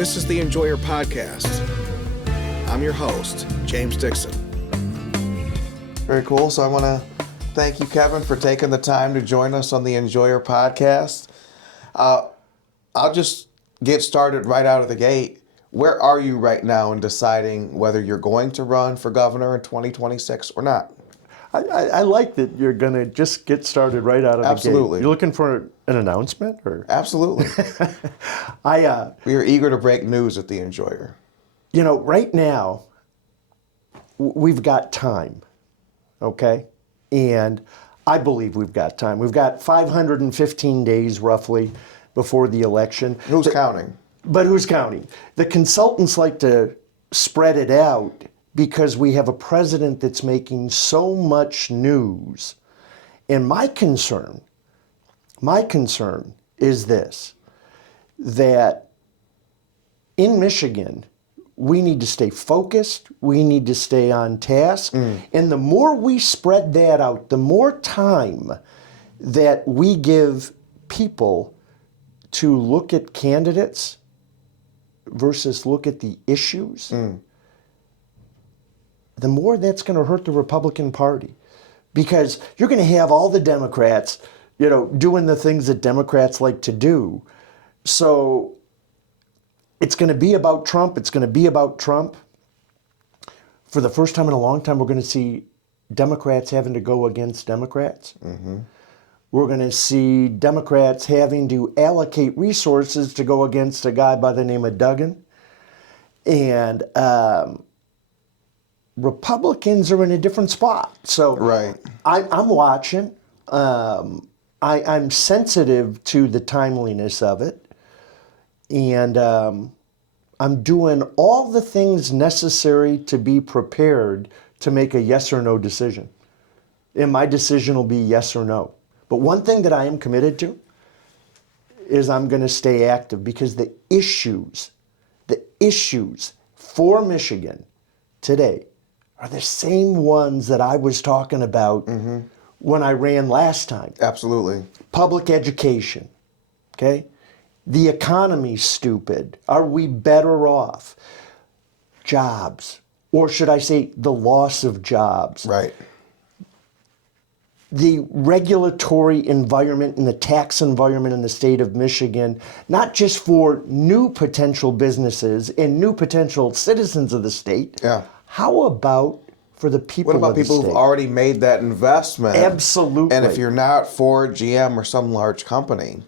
This is the Enjoyer Podcast. I'm your host, James Dixon. Very cool. So I want to thank you, Kevin, for taking the time to join us on the Enjoyer Podcast. I'll just get started right out of the gate. Where are you right now in deciding whether you're going to run for governor in 2026 or not? I like that you're going to just get started right out of the gate. Absolutely. You're looking for an announcement? Or? Absolutely. We are eager to break news at the Enjoyer. You know, right now, we've got time, okay? And I believe we've got time. We've got 515 days, roughly, before the election. Who's counting? But who's counting? The consultants like to spread it out because we have a president that's making so much news. And my concern is this, that in Michigan, we need to stay focused, we need to stay on task, and the more we spread that out, the more time that we give people to look at candidates versus look at the issues, the more that's going to hurt the Republican Party. Because you're going to have all the Democrats, doing the things that Democrats like to do. So it's going to be about Trump. It's going to be about Trump. For the first time in a long time, we're going to see Democrats having to go against Democrats. We're going to see Democrats having to allocate resources to go against a guy by the name of Duggan. And Republicans are in a different spot. So Right. I'm watching. I'm sensitive to the timeliness of it. And I'm doing all the things necessary to be prepared to make a yes or no decision. And my decision will be yes or no. But one thing that I am committed to is I'm going to stay active, because the issues for Michigan today are the same ones that I was talking about when I ran last time. Absolutely. Public education, okay? The economy's stupid. Are we better off? Jobs, or should I say the loss of jobs. Right. The regulatory environment and the tax environment in the state of Michigan, not just for new potential businesses and new potential citizens of the state. Yeah. How about for the people of the state? What about people who've already made that investment? Absolutely. And if you're not Ford, GM, or some large company,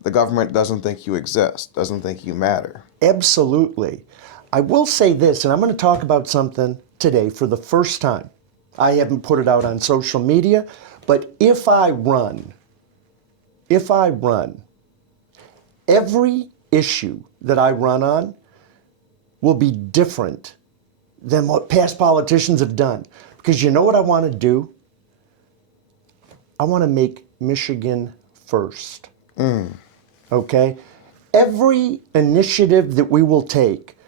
the government doesn't think you exist, doesn't think you matter. Absolutely. I will say this, and I'm going to talk about something today for the first time. I haven't put it out on social media, but if I run, every issue that I run on will be different than what past politicians have done. Because you know what I want to do? I want to make Michigan first. Okay? Every initiative that we will take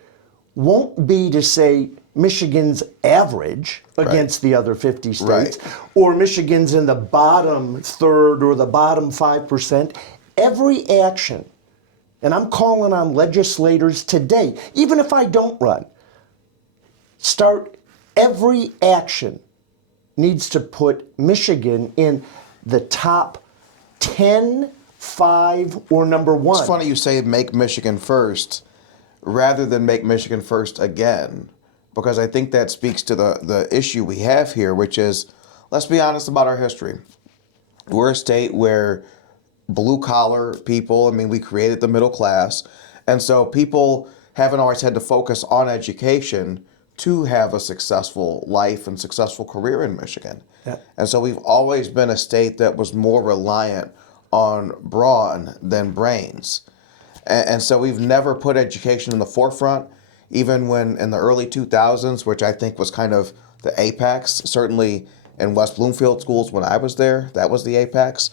won't be to say Michigan's average against the other 50 states, or Michigan's in the bottom third or the bottom 5%. Every action, and I'm calling on legislators today, even if I don't run, every action needs to put Michigan in the top 10, 5, or number 1. It's funny you say make Michigan first rather than make Michigan first again, because I think that speaks to the issue we have here, which is, let's be honest about our history. We're a state where blue-collar people, we created the middle class, and so people haven't always had to focus on education to have a successful life and successful career in Michigan. Yeah. And so we've always been a state that was more reliant on brawn than brains. And so we've never put education in the forefront, even when in the early 2000s, which I think was kind of the apex, certainly in West Bloomfield schools when I was there, that was the apex.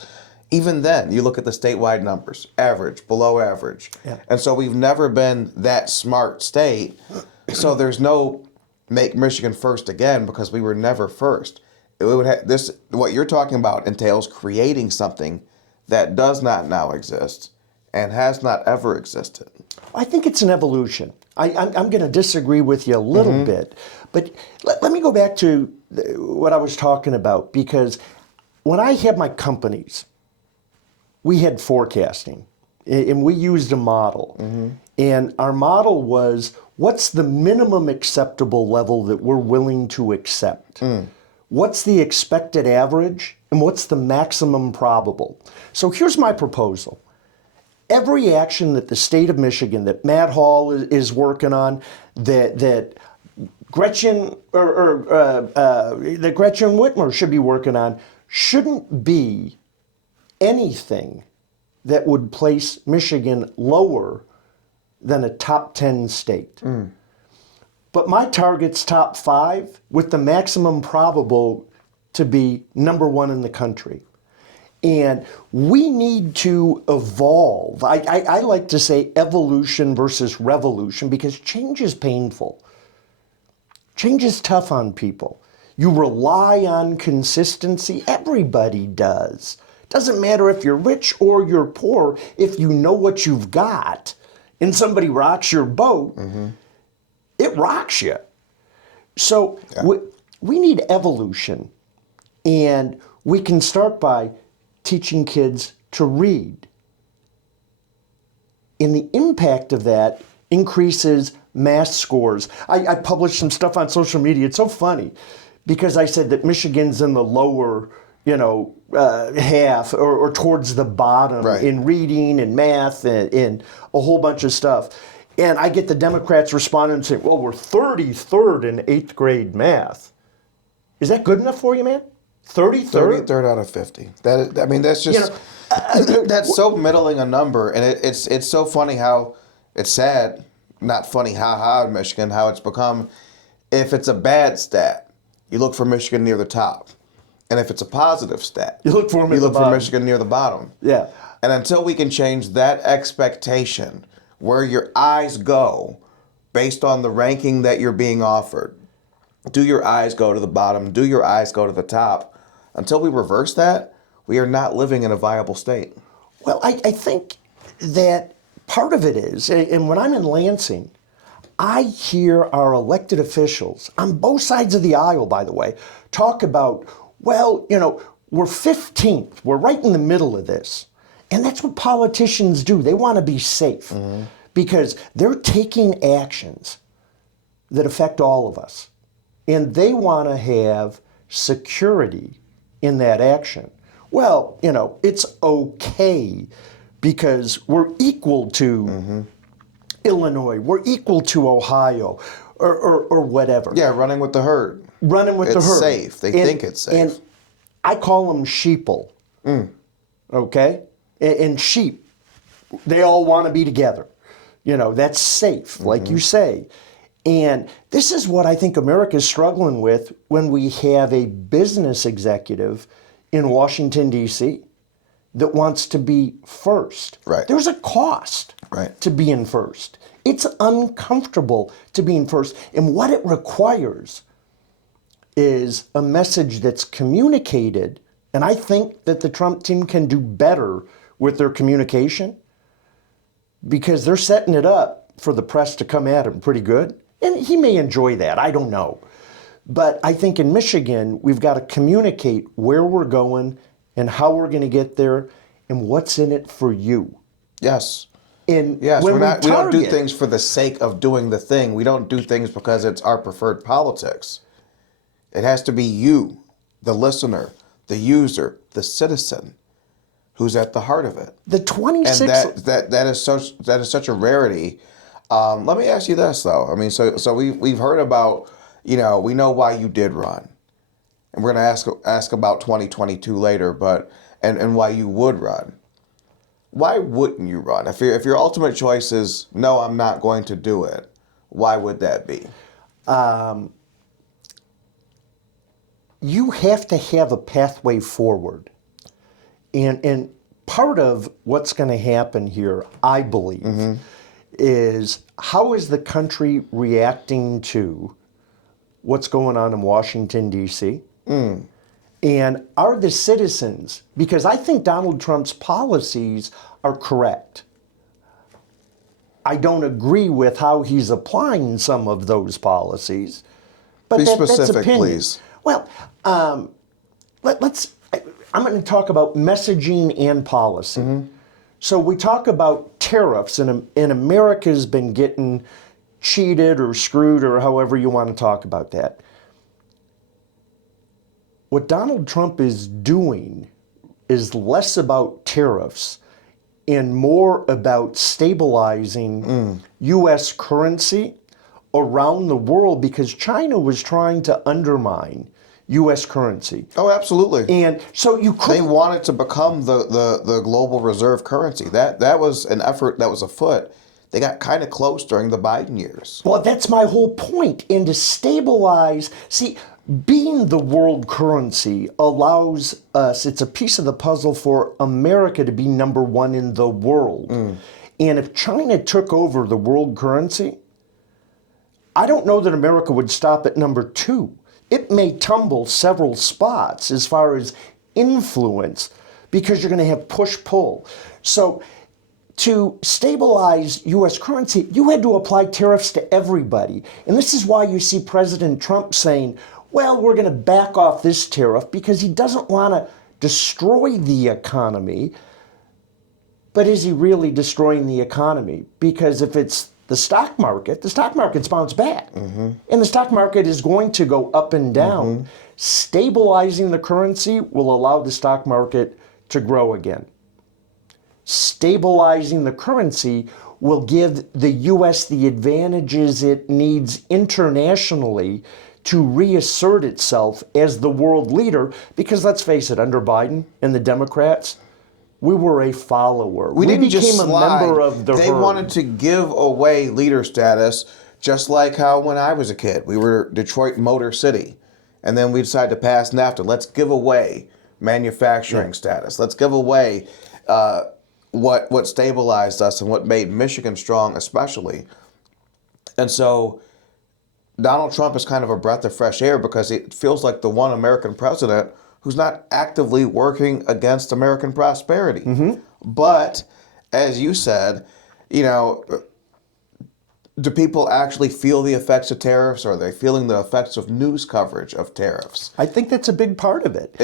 Even then, you look at the statewide numbers, average, below average. Yeah. And so we've never been that smart state. So there's no make Michigan first again, because we were never first. It would what you're talking about entails creating something that does not now exist and has not ever existed. I think it's an evolution. I'm going to disagree with you a little bit, but let me go back to what I was talking about, because when I had my companies, we had forecasting, and we used a model. And our model was, what's the minimum acceptable level that we're willing to accept? What's the expected average, and what's the maximum probable? So here's my proposal. Every action that the state of Michigan, that Matt Hall is working on, that Gretchen that Gretchen Whitmer should be working on, shouldn't be anything that would place Michigan lower than a top 10 state. But my target's top 5 with the maximum probable to be number 1 in the country. And we need to evolve. I like to say evolution versus revolution, because change is painful. Change is tough on people. You rely on consistency. Everybody does. Doesn't matter if you're rich or you're poor. If you know what you've got and somebody rocks your boat, it rocks you. So we need evolution. And we can start by teaching kids to read. And the impact of that increases math scores. I published some stuff on social media. It's so funny because I said that Michigan's in the lower, half or towards the bottom in reading and math and a whole bunch of stuff. And I get the Democrats responding and saying, well, we're 33rd in 8th grade math. Is that good enough for you, man? 33rd? 33rd out of 50. That's just, that's so middling a number. And it's so funny how, it's sad, not funny, in Michigan, how it's become, if it's a bad stat, you look for Michigan near the top. And if it's a positive stat, you look for Michigan near the bottom. Yeah. And until we can change that expectation, where your eyes go based on the ranking that you're being offered, do your eyes go to the bottom? Do your eyes go to the top? Until we reverse that, we are not living in a viable state. Well, I think that part of it is, and when I'm in Lansing, I hear our elected officials, on both sides of the aisle, by the way, talk about, well, we're 15th. We're right in the middle of this. And that's what politicians do. They want to be safe because they're taking actions that affect all of us. And they want to have security in that action. Well, it's okay because we're equal to Illinois, we're equal to Ohio, or whatever. Yeah, running with the herd. It's safe. They think it's safe. And I call them sheeple. Okay? And sheep, they all want to be together. That's safe, like you say. And this is what I think America is struggling with when we have a business executive in Washington, D.C. that wants to be first. Right. There's a cost to being first. It's uncomfortable to being first. And what it requires is a message that's communicated. And I think that the Trump team can do better with their communication because they're setting it up for the press to come at him pretty good. And he may enjoy that. I don't know. But I think in Michigan, we've got to communicate where we're going and how we're going to get there and what's in it for you. Yes. And yes, we don't do things for the sake of doing the thing. We don't do things because it's our preferred politics. It has to be you, the listener, the user, the citizen, who's at the heart of it. The 26. And that is such a rarity. Let me ask you this though. I mean, so we've heard about, we know why you did run, and we're going to ask about 2022 later, but and why you would run. Why wouldn't you run? If your ultimate choice is no, I'm not going to do it, why would that be? You have to have a pathway forward. And part of what's going to happen here, I believe, is how is the country reacting to what's going on in Washington, D.C.? And are the citizens, because I think Donald Trump's policies are correct. I don't agree with how he's applying some of those policies. But Be that's specific, opinion. please. Well, I'm going to talk about messaging and policy. So we talk about tariffs, and America's been getting cheated or screwed or however you want to talk about that. What Donald Trump is doing is less about tariffs and more about stabilizing U.S. currency around the world, because China was trying to undermine U.S. currency. Oh, absolutely. And so you They couldn't... wanted to become the global reserve currency. That was an effort that was afoot. They got kind of close during the Biden years. Well, that's my whole point. And to stabilize, see, being the world currency allows us, it's a piece of the puzzle for America to be number one in the world. And if China took over the world currency, I don't know that America would stop at number two. It may tumble several spots as far as influence, because you're going to have push-pull. So to stabilize U.S. currency, you had to apply tariffs to everybody. And this is why you see President Trump saying, well, we're going to back off this tariff, because he doesn't want to destroy the economy. But is he really destroying the economy? Because if it's the stock market's bounced back. And the stock market is going to go up and down. Stabilizing the currency will allow the stock market to grow again. Stabilizing the currency will give the U.S. the advantages it needs internationally to reassert itself as the world leader. Because let's face it, under Biden and the Democrats, we were a follower. We didn't became just slide. a member of the They herd. wanted to give away leader status, just like how when I was a kid, we were Detroit Motor City. And then we decided to pass NAFTA. Let's give away manufacturing status. Let's give away what stabilized us and what made Michigan strong especially. And so Donald Trump is kind of a breath of fresh air, because it feels like the one American president who's not actively working against American prosperity. But as you said, do people actually feel the effects of tariffs, or are they feeling the effects of news coverage of tariffs? I think that's a big part of it.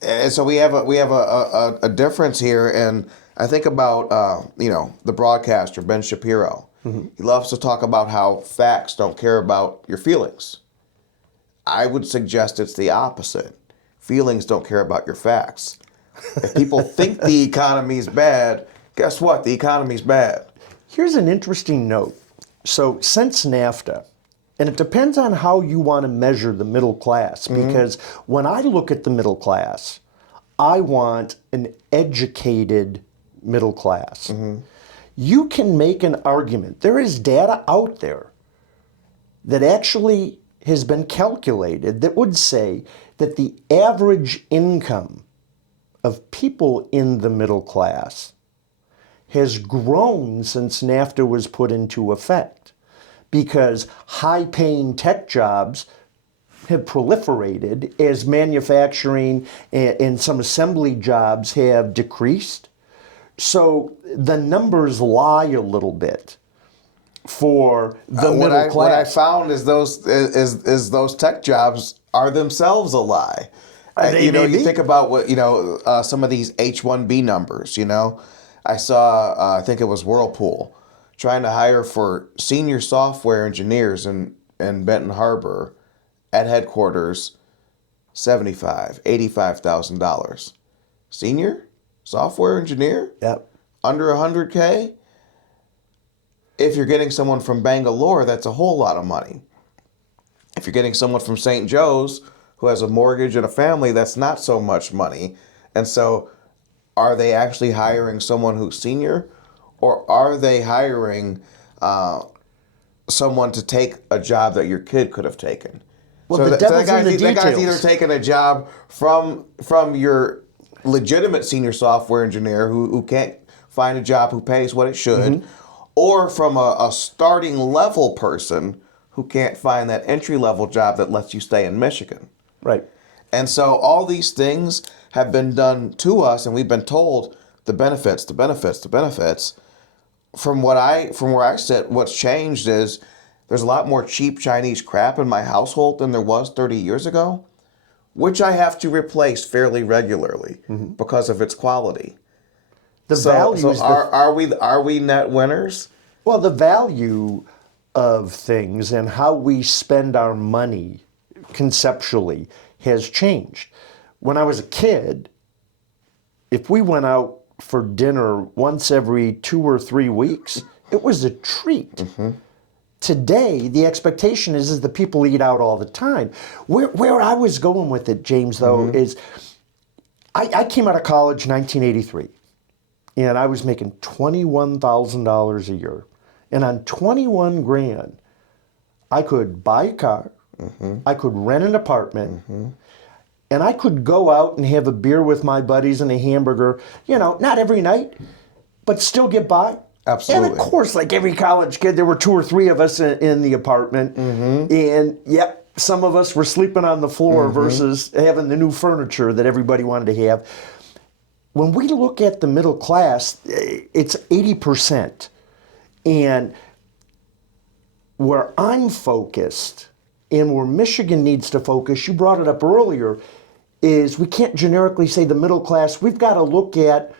And so we have a difference here, and I think about the broadcaster Ben Shapiro. He loves to talk about how facts don't care about your feelings. I would suggest it's the opposite. Feelings don't care about your facts. If people think the economy's bad, guess what? The economy's bad. Here's an interesting note. So since NAFTA, and it depends on how you want to measure the middle class, because when I look at the middle class, I want an educated middle class. You can make an argument. There is data out there that actually has been calculated that would say that the average income of people in the middle class has grown since NAFTA was put into effect, because high-paying tech jobs have proliferated as manufacturing and some assembly jobs have decreased. So the numbers lie a little bit for the middle class. What I found is those tech jobs are themselves a lie. You think about what some of these H-1B numbers. I saw I think it was Whirlpool trying to hire for senior software engineers in Benton Harbor at headquarters, $85,000. Senior software engineer? Yep. Under $100K? If you're getting someone from Bangalore, that's a whole lot of money. If you're getting someone from St. Joe's who has a mortgage and a family, that's not so much money. And so are they actually hiring someone who's senior, or are they hiring someone to take a job that your kid could have taken? Well, the devil's in the that guy's either details. taking a job from your legitimate senior software engineer who can't find a job who pays what it should, or from a starting level person who can't find that entry level job that lets you stay in Michigan. Right. And so all these things have been done to us, and we've been told the benefits. from where I sit, what's changed is there's a lot more cheap Chinese crap in my household than there was 30 years ago, which I have to replace fairly regularly because of its quality. The So, value so is are we net winners? well, the value of things and how we spend our money conceptually has changed. When I was a kid, if we went out for dinner once every 2 or 3 weeks, it was a treat. Today, the expectation is that people eat out all the time. Where I was going with it, James, though, is I came out of college in 1983, and I was making $21,000 a year. And on 21 grand, I could buy a car, I could rent an apartment, and I could go out and have a beer with my buddies and a hamburger, not every night, but still get by. Absolutely. And of course, like every college kid, there were 2 or 3 of us in the apartment. And yep, some of us were sleeping on the floor versus having the new furniture that everybody wanted to have. When we look at the middle class, it's 80%. And where I'm focused and where Michigan needs to focus, you brought it up earlier, is we can't generically say the middle class. We've got to look at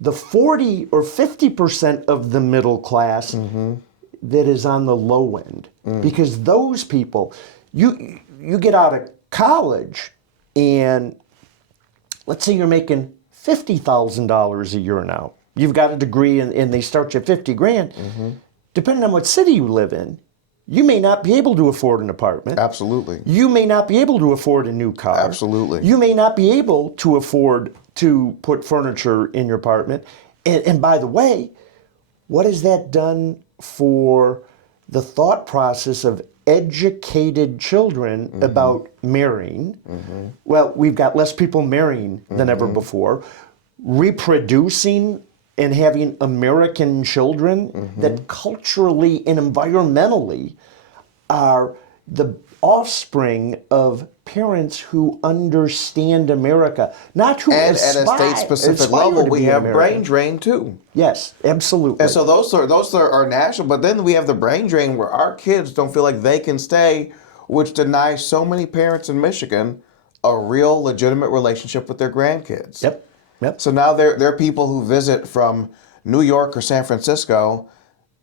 the 40 or 50% of the middle class that is on the low end. Because those people, you get out of college and let's say you're making $50,000 a year now. You've got a degree and they start you at 50 grand. Depending on what city you live in, you may not be able to afford an apartment. Absolutely. You may not be able to afford a new car. Absolutely. You may not be able to afford to put furniture in your apartment. And by the way, what has that done for the thought process of educated children about marrying? Well, we've got less people marrying than ever before. Reproducing and having American children that culturally and environmentally are the offspring of parents who understand America, not who And at a aspire state-specific level, to we be have American. brain drain too. Yes, absolutely. And so those are national, but then we have the brain drain where our kids don't feel like they can stay, which denies so many parents in Michigan a real legitimate relationship with their grandkids. Yep. So now there are people who visit from New York or San Francisco.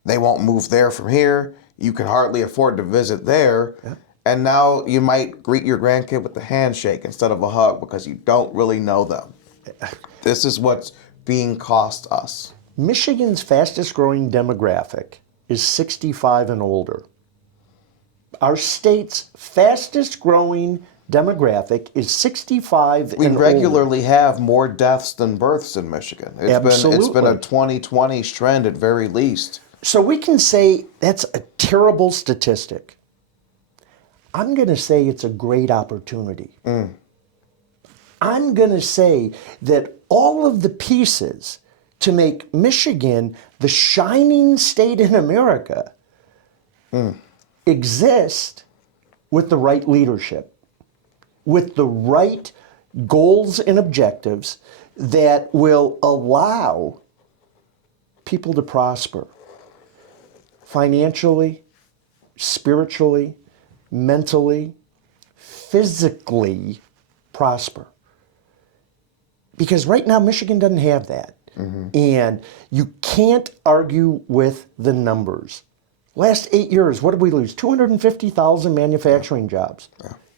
They won't move there from here. You can hardly afford to visit there. And now you might greet your grandkid with a handshake instead of a hug because you don't really know them. This is what's being cost us. Michigan's fastest growing demographic is 65 and older. Our state's fastest growing demographic is 65 We and regularly have more deaths than births in Michigan. It's been a Absolutely. 2020 trend at very least. So we can say that's a terrible statistic. I'm going to say it's a great opportunity. I'm going to say that all of the pieces to make Michigan the shining state in America exist with the right leadership, with the right goals and objectives that will allow people to prosper financially, spiritually, mentally, physically prosper. Because right now, Michigan doesn't have that. And you can't argue with the numbers. Last 8 years, what did we lose? 250,000 manufacturing jobs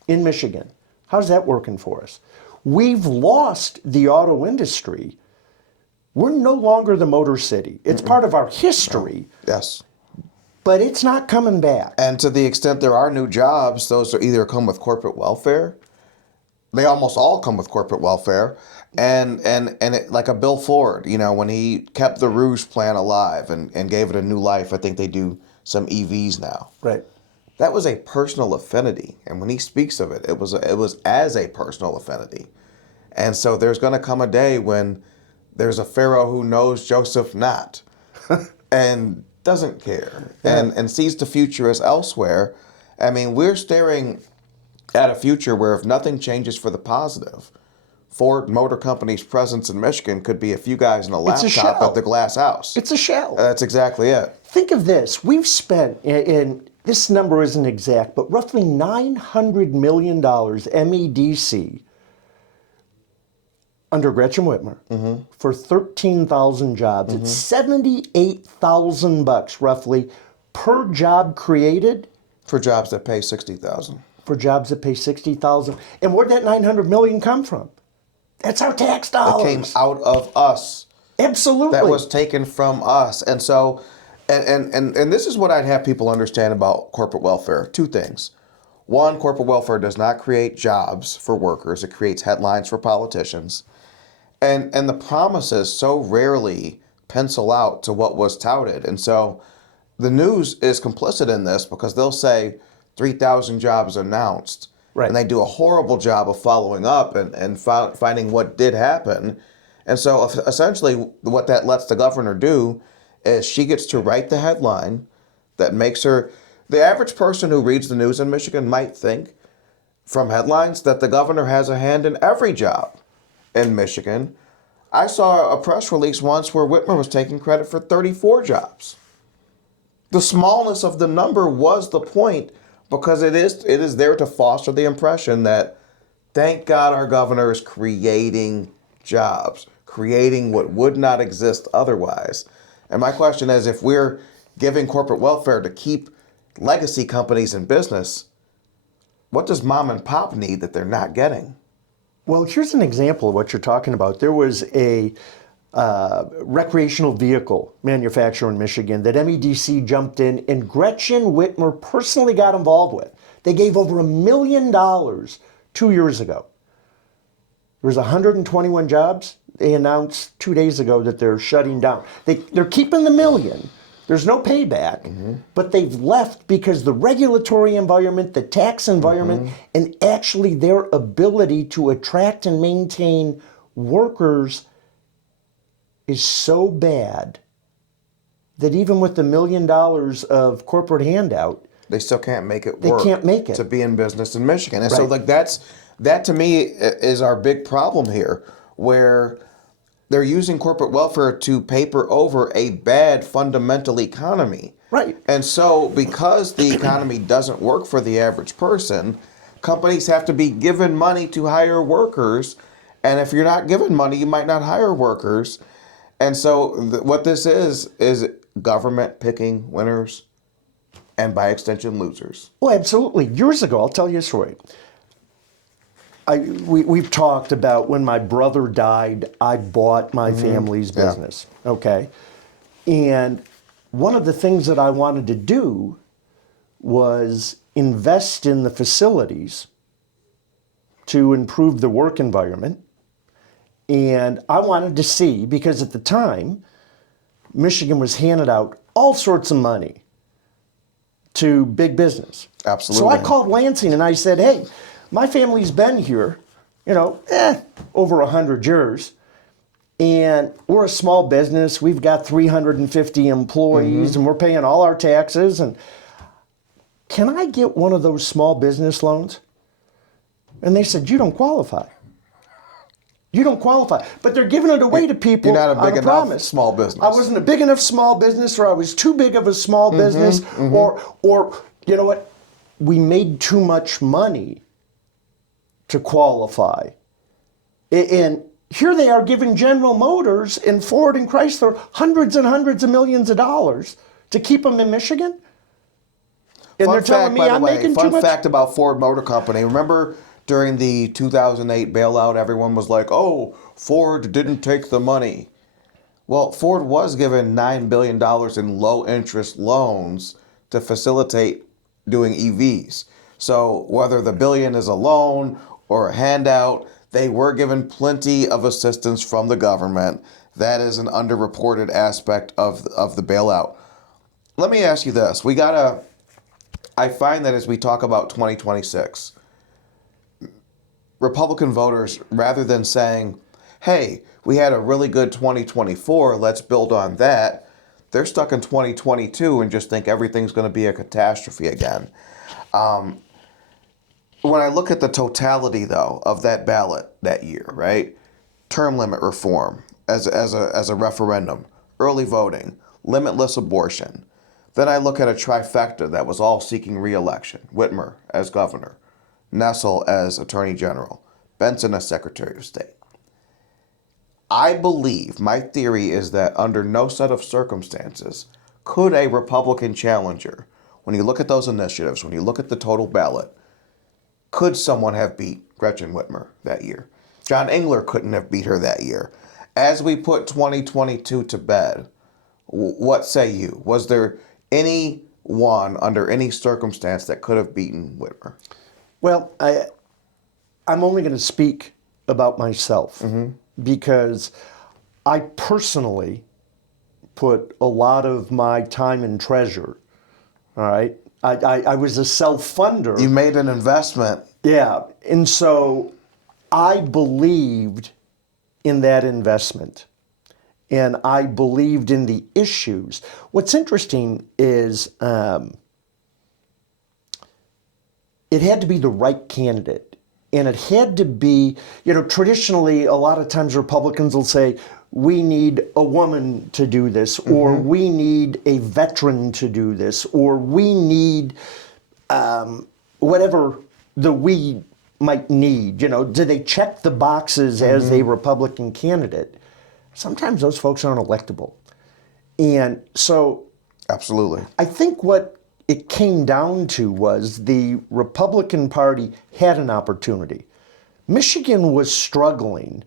in Michigan. How's that working for us? We've lost the auto industry. We're no longer the Motor City. It's part of our history, Yes. but it's not coming back. And to the extent there are new jobs, those are either come with corporate welfare. They almost all come with corporate welfare. And it, like a Bill Ford, when he kept the Rouge plant alive and gave it a new life, I think they do some EVs now. Right. That was a personal affinity. And when he speaks of it, it was as a personal affinity. And so there's going to come a day when there's a Pharaoh who knows Joseph not and doesn't care and sees the future as elsewhere. I mean, we're staring at a future where if nothing changes for the positive, Ford Motor Company's presence in Michigan could be a few guys in a It's a laptop shell. at the glass house. It's a shell. That's exactly it. Think of this. We've spent, and this number isn't exact, but roughly $900 million MEDC under Gretchen Whitmer for 13,000 jobs. It's $78,000 roughly per job created. For jobs that pay $60,000. For jobs that pay $60,000. And where'd that $900 million come from? That's our tax dollars. It came out of us. Absolutely. That was taken from us. And so, and this is what I'd have people understand about corporate welfare. Two things. One, corporate welfare does not create jobs for workers. It creates headlines for politicians. And the promises so rarely pencil out to what was touted. And so the news is complicit in this because they'll say 3,000 jobs announced. Right. And they do a horrible job of following up and finding what did happen. And so essentially what that lets the governor do is she gets to write the headline that makes her, the average person who reads the news in Michigan might think from headlines that the governor has a hand in every job in Michigan. I saw a press release once where Whitmer was taking credit for 34 jobs. The smallness of the number was the point because it is there to foster the impression that thank God our governor is creating jobs, creating what would not exist otherwise. And my question is, if we're giving corporate welfare to keep legacy companies in business, what does mom and pop need that they're not getting? Well, here's an example of what you're talking about. There was a recreational vehicle manufacturer in Michigan that MEDC jumped in and Gretchen Whitmer personally got involved with. They gave over $1 million 2 years ago. There was 121 jobs. They announced 2 days ago that they're shutting down. They're keeping the $1 million. There's no payback, but they've left because the regulatory environment, the tax environment, and actually their ability to attract and maintain workers is so bad that even with the $1 million of corporate handout, they still can't make it work. They can't make it to be in business in Michigan. And right. so like that to me is our big problem here, where they're using corporate welfare to paper over a bad fundamental economy. Right. And so because the economy doesn't work for the average person, companies have to be given money to hire workers. And if you're not given money, you might not hire workers. And so what this is government picking winners and by extension losers. Well, absolutely. Years ago, I'll tell you a story. We've talked about when my brother died, I bought my family's business, okay? And one of the things that I wanted to do was invest in the facilities to improve the work environment. And I wanted to see, because at the time, Michigan was handed out all sorts of money to big business. Absolutely. So I called Lansing and I said, hey, my family's been here, over 100 years. And we're a small business. We've got 350 employees and we're paying all our taxes. And can I get one of those small business loans? And they said, you don't qualify. You don't qualify. But they're giving it away to people. You're not a big enough promise. small business. I wasn't a big enough small business, or I was too big of a small business, or you know what? We made too much money to qualify. And here they are giving General Motors and Ford and Chrysler hundreds and hundreds of millions of dollars to keep them in Michigan. And they're telling me I'm making too much. Fun fact about Ford Motor Company. Remember during the 2008 bailout, everyone was like, oh, Ford didn't take the money. Well, Ford was given $9 billion in low-interest loans to facilitate doing EVs. So whether the billion is a loan or a handout, they were given plenty of assistance from the government. That is an underreported aspect of the bailout. Let me ask you this. I find that as we talk about 2026, Republican voters, rather than saying, hey, we had a really good 2024, let's build on that, they're stuck in 2022 and just think everything's going to be a catastrophe again. when I look at the totality, though, of that ballot that year, right? Term limit reform as a referendum, early voting, limitless abortion. Then I look at a trifecta that was all seeking re-election. Whitmer as governor, Nessel as attorney general, Benson as secretary of state. I believe, my theory is that under no set of circumstances could a Republican challenger, when you look at those initiatives, when you look at the total ballot, could someone have beat Gretchen Whitmer that year? John Engler couldn't have beat her that year. As we put 2022 to bed, what say you? Was there anyone under any circumstance that could have beaten Whitmer? Well, I'm only going to speak about myself because I personally put a lot of my time and treasure, all right? I was a self-funder. You made an investment. Yeah, and so I believed in that investment, and I believed in the issues. What's interesting is it had to be the right candidate, and it had to be, traditionally, a lot of times Republicans will say, we need a woman to do this, or we need a veteran to do this, or we need whatever the we might need. Do they check the boxes as a Republican candidate? Sometimes those folks aren't electable. And so Absolutely. I think what it came down to was the Republican Party had an opportunity. Michigan was struggling,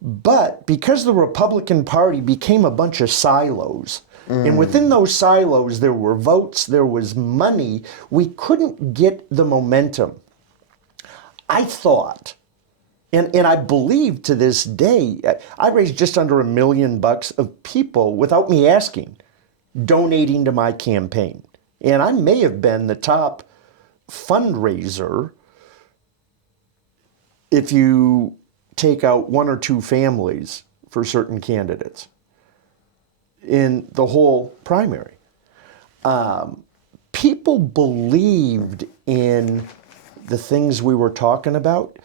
but because the Republican Party became a bunch of silos, and within those silos there were votes, there was money, we couldn't get the momentum. I thought, and I believe to this day, I raised just under $1 million of people without me asking, donating to my campaign. And I may have been the top fundraiser if you take out one or two families for certain candidates in the whole primary. People believed in the things we were talking about.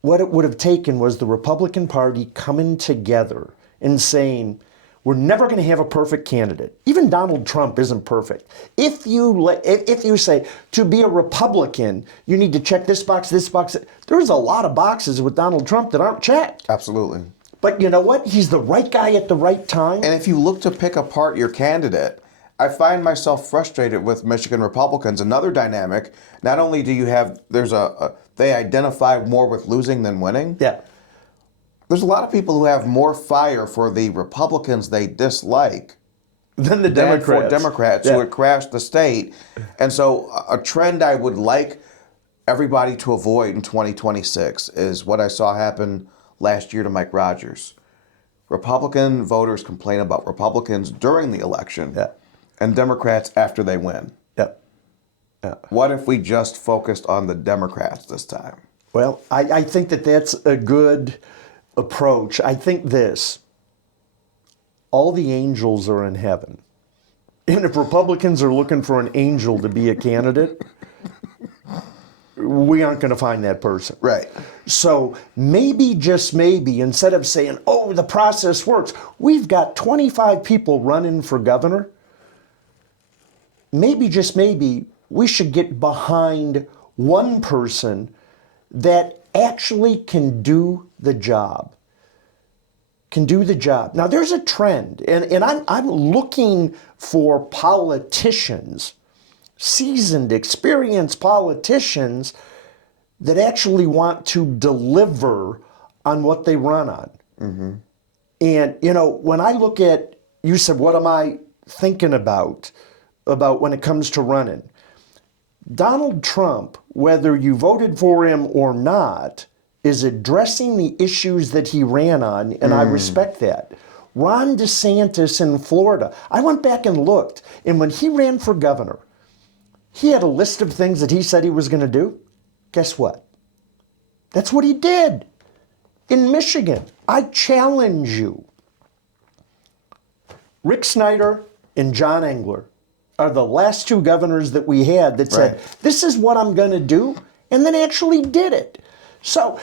What it would have taken was the Republican Party coming together and saying, we're never going to have a perfect candidate. Even Donald Trump isn't perfect. If you say, to be a Republican, you need to check this box, there's a lot of boxes with Donald Trump that aren't checked. Absolutely. But you know what? He's the right guy at the right time. And if you look to pick apart your candidate, I find myself frustrated with Michigan Republicans. Another dynamic, not only do you have, they identify more with losing than winning. Yeah. There's a lot of people who have more fire for the Republicans they dislike than the Democrats. For Democrats who had crashed the state. And so a trend I would like everybody to avoid in 2026 is what I saw happen last year to Mike Rogers. Republican voters complain about Republicans during the election and Democrats after they win. What if we just focused on the Democrats this time? Well, I think that's a good approach. I think all the angels are in heaven. And if Republicans are looking for an angel to be a candidate, we aren't going to find that person. Right. So maybe, just maybe, instead of saying, oh, the process works, we've got 25 people running for governor, maybe, just maybe, we should get behind one person that actually can do the job. Now, there's a trend, and I'm looking for politicians, seasoned, experienced politicians that actually want to deliver on what they run on. And, when I look at, you said, what am I thinking about when it comes to running? Donald Trump, whether you voted for him or not, is addressing the issues that he ran on, and I respect that. Ron DeSantis in Florida, I went back and looked, and when he ran for governor, he had a list of things that he said he was going to do. Guess what? That's what he did. In Michigan, I challenge you. Rick Snyder and John Engler are the last two governors that we had that said, Right. this is what I'm going to do, and then actually did it. So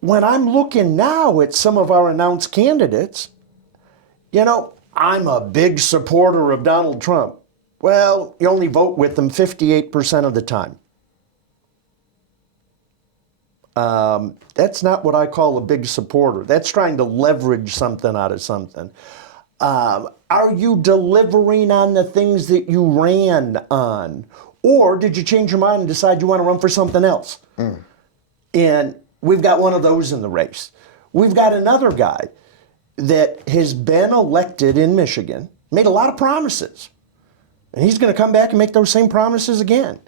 when I'm looking now at some of our announced candidates, I'm a big supporter of Donald Trump. Well, you only vote with them 58% of the time. That's not what I call a big supporter. That's trying to leverage something out of something. Are you delivering on the things that you ran on? Or did you change your mind and decide you want to run for something else? And we've got one of those in the race. We've got another guy that has been elected in Michigan, made a lot of promises. And he's going to come back and make those same promises again.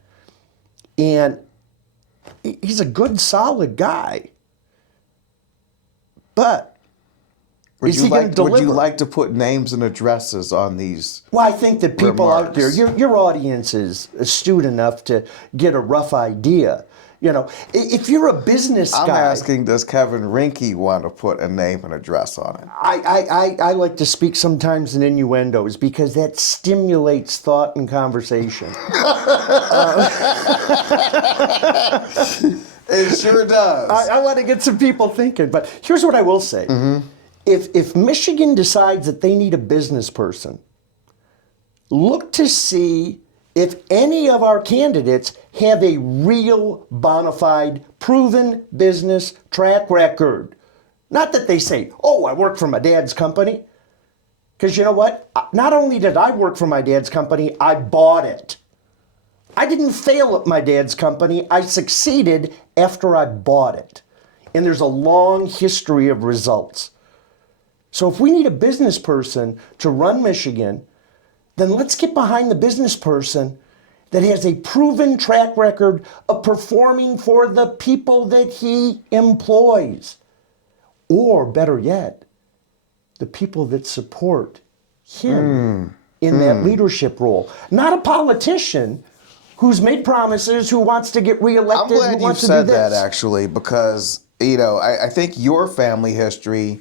And he's a good, solid guy. But is he going to deliver? Would you like to put names and addresses on these? Well, I think that people out there, remarks? your audience is astute enough to get a rough idea. If you're a business I'm guy, asking, does Kevin Rinke want to put a name and address on it? I like to speak sometimes in innuendos because that stimulates thought and conversation. It sure does. I want to get some people thinking, but here's what I will say. If Michigan decides that they need a business person, look to see if any of our candidates have a real bona fide, proven business track record. Not that they say, oh, I work for my dad's company. Because you know what? Not only did I work for my dad's company, I bought it. I didn't fail at my dad's company. I succeeded after I bought it. And there's a long history of results. So if we need a business person to run Michigan, then let's get behind the business person that has a proven track record of performing for the people that he employs. Or better yet, the people that support him in that leadership role. Not a politician who's made promises, who wants to get reelected, I'm glad who you wants to said do this. that, actually, because, I think your family history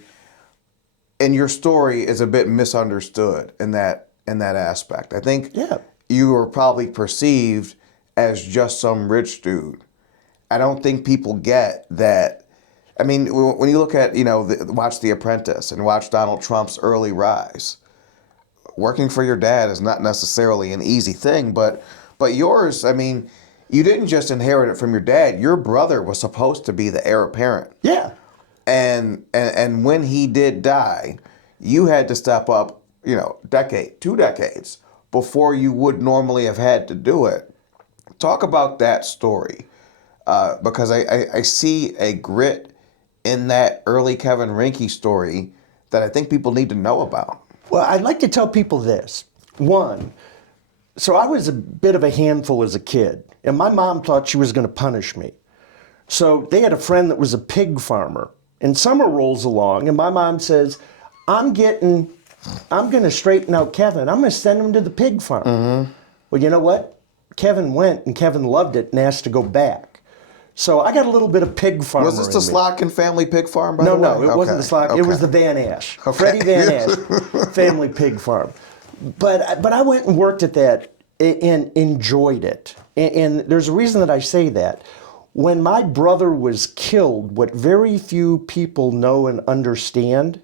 and your story is a bit misunderstood in that aspect. I think you were probably perceived as just some rich dude. I don't think people get that. I mean, when you look at, watch The Apprentice and watch Donald Trump's early rise, working for your dad is not necessarily an easy thing, but yours, I mean, you didn't just inherit it from your dad. Your brother was supposed to be the heir apparent. Yeah. And when he did die, you had to step up, 2 decades before you would normally have had to do it. Talk about that story, because I see a grit in that early Kevin Rinke story that I think people need to know about. Well, I'd like to tell people this. One, so I was a bit of a handful as a kid, and my mom thought she was going to punish me. So they had a friend that was a pig farmer, and summer rolls along, and my mom says, I'm going to straighten out Kevin. I'm going to send him to the pig farm. Well, you know what? Kevin went, and Kevin loved it and asked to go back. So I got a little bit of pig farmer. Was this the Slotkin family pig farm, by No, the way? no, it wasn't the Slotkin. It was the Van Ash. Freddie Van Ash family pig farm. But I went and worked at that and enjoyed it. And there's a reason that I say that. When my brother was killed, what very few people know and understand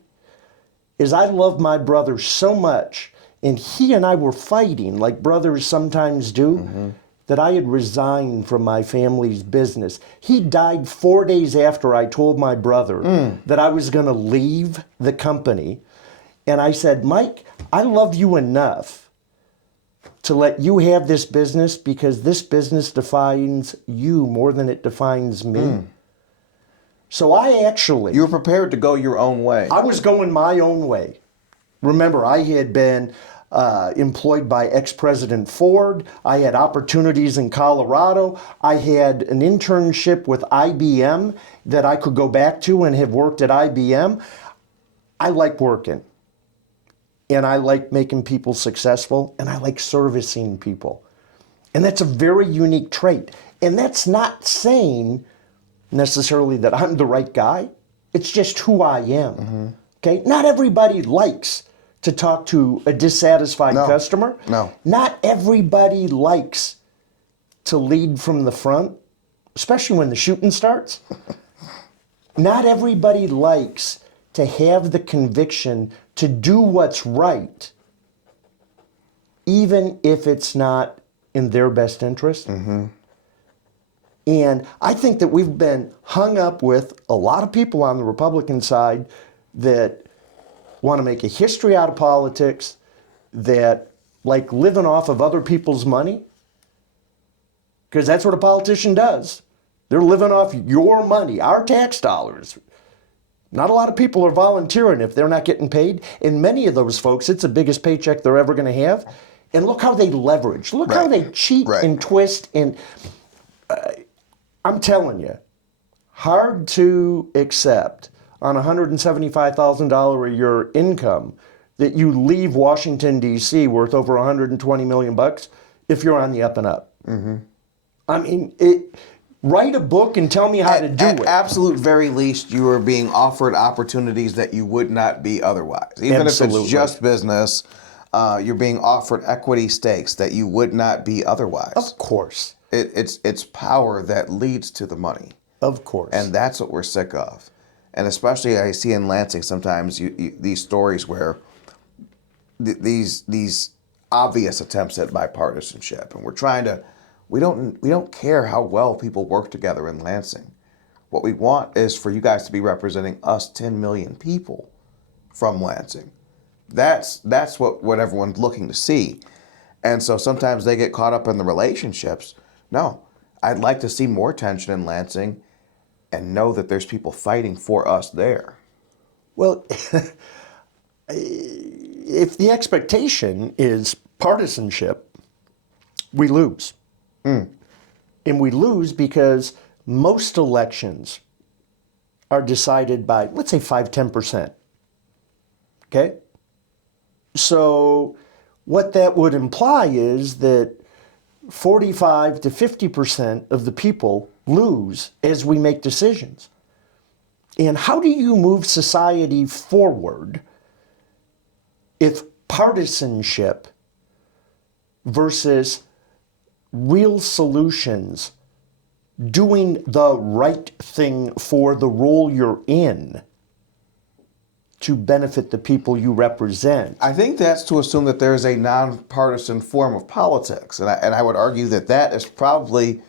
is I love my brother so much, and he and I were fighting like brothers sometimes do, that I had resigned from my family's business. He died 4 days after I told my brother that I was going to leave the company. And I said, Mike, I love you enough to let you have this business because this business defines you more than it defines me. So I actually... You were prepared to go your own way. I was going my own way. Remember, I had been employed by ex-President Ford. I had opportunities in Colorado. I had an internship with IBM that I could go back to and have worked at IBM. I like working. And I like making people successful. And I like servicing people. And that's a very unique trait. And that's not saying necessarily that I'm the right guy. It's just who I am. Okay? Not everybody likes to talk to a dissatisfied customer. No. Not everybody likes to lead from the front, especially when the shooting starts. Not everybody likes to have the conviction to do what's right, even if it's not in their best interest. And I think that we've been hung up with a lot of people on the Republican side that want to make a history out of politics, that like living off of other people's money, because that's what a politician does. They're living off your money, our tax dollars. Not a lot of people are volunteering if they're not getting paid. And many of those folks, it's the biggest paycheck they're ever going to have. And look how they leverage. Look how they cheat and twist. And I'm telling you, hard to accept on $175,000 a year income that you leave Washington, D.C. worth over $120 million if you're on the up and up. I mean, write a book and tell me how to do it. At absolute very least, you are being offered opportunities that you would not be otherwise. Even if it's just business, you're being offered equity stakes that you would not be otherwise. Of course. It's power that leads to the money. Of course. And that's what we're sick of. And especially I see in Lansing sometimes these stories where these obvious attempts at bipartisanship, and we're trying to. We don't care how well people work together in Lansing. What we want is for you guys to be representing us 10 million people from Lansing. That's what everyone's looking to see. And so sometimes they get caught up in the relationships. No, I'd like to see more tension in Lansing and know that there's people fighting for us there. Well, if the expectation is partisanship, we lose. And we lose because most elections are decided by, let's say, 5-10%. Okay? So what that would imply is that 45 to 50% of the people lose as we make decisions. And how do you move society forward if partisanship versus real solutions, doing the right thing for the role you're in to benefit the people you represent? I think that's to assume that there is a nonpartisan form of politics. And I would argue that is probably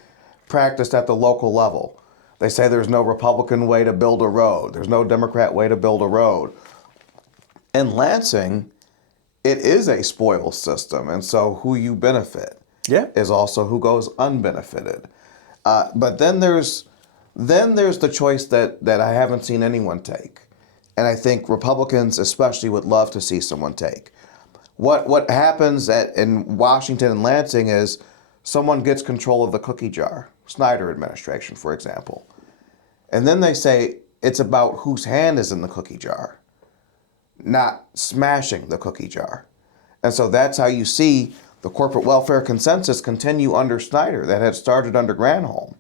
practiced at the local level. They say there's no Republican way to build a road. There's no Democrat way to build a road. In Lansing, it is a spoils system. And so who you benefit is also who goes unbenefited. But then there's the choice that I haven't seen anyone take. And I think Republicans especially would love to see someone take. What happens in Washington and Lansing is someone gets control of the cookie jar, Snyder administration, for example. And then they say it's about whose hand is in the cookie jar, not smashing the cookie jar. And so that's how you see the corporate welfare consensus continue under Snyder that had started under Granholm.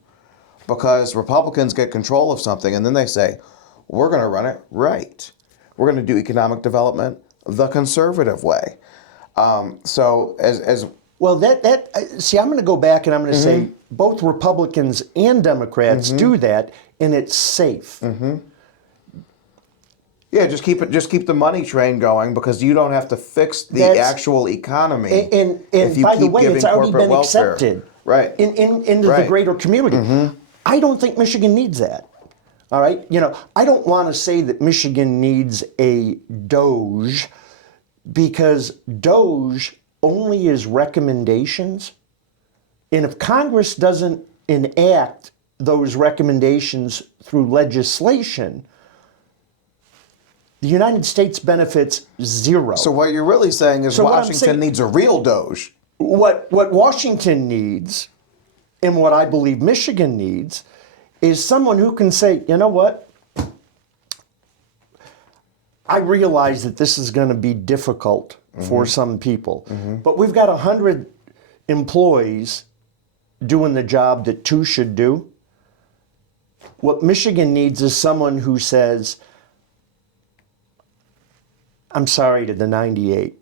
Because Republicans get control of something and then they say, we're going to run it right. We're going to do economic development the conservative way. So as well, see, I'm going to go back and I'm going to say both Republicans and Democrats do that, and it's safe. Yeah, just keep the money train going because you don't have to fix the actual economy. And by the way, it's already been accepted into the greater community. I don't think Michigan needs that. All right? I don't want to say that Michigan needs a Doge because Doge only is recommendations. And if Congress doesn't enact those recommendations through legislation, the United States benefits zero. So what you're really saying is Washington needs a real Doge. What Washington needs, and what I believe Michigan needs, is someone who can say, you know what? I realize that this is going to be difficult for some people, but we've got 100 employees doing the job that 2 should do. What Michigan needs is someone who says, I'm sorry to the 98.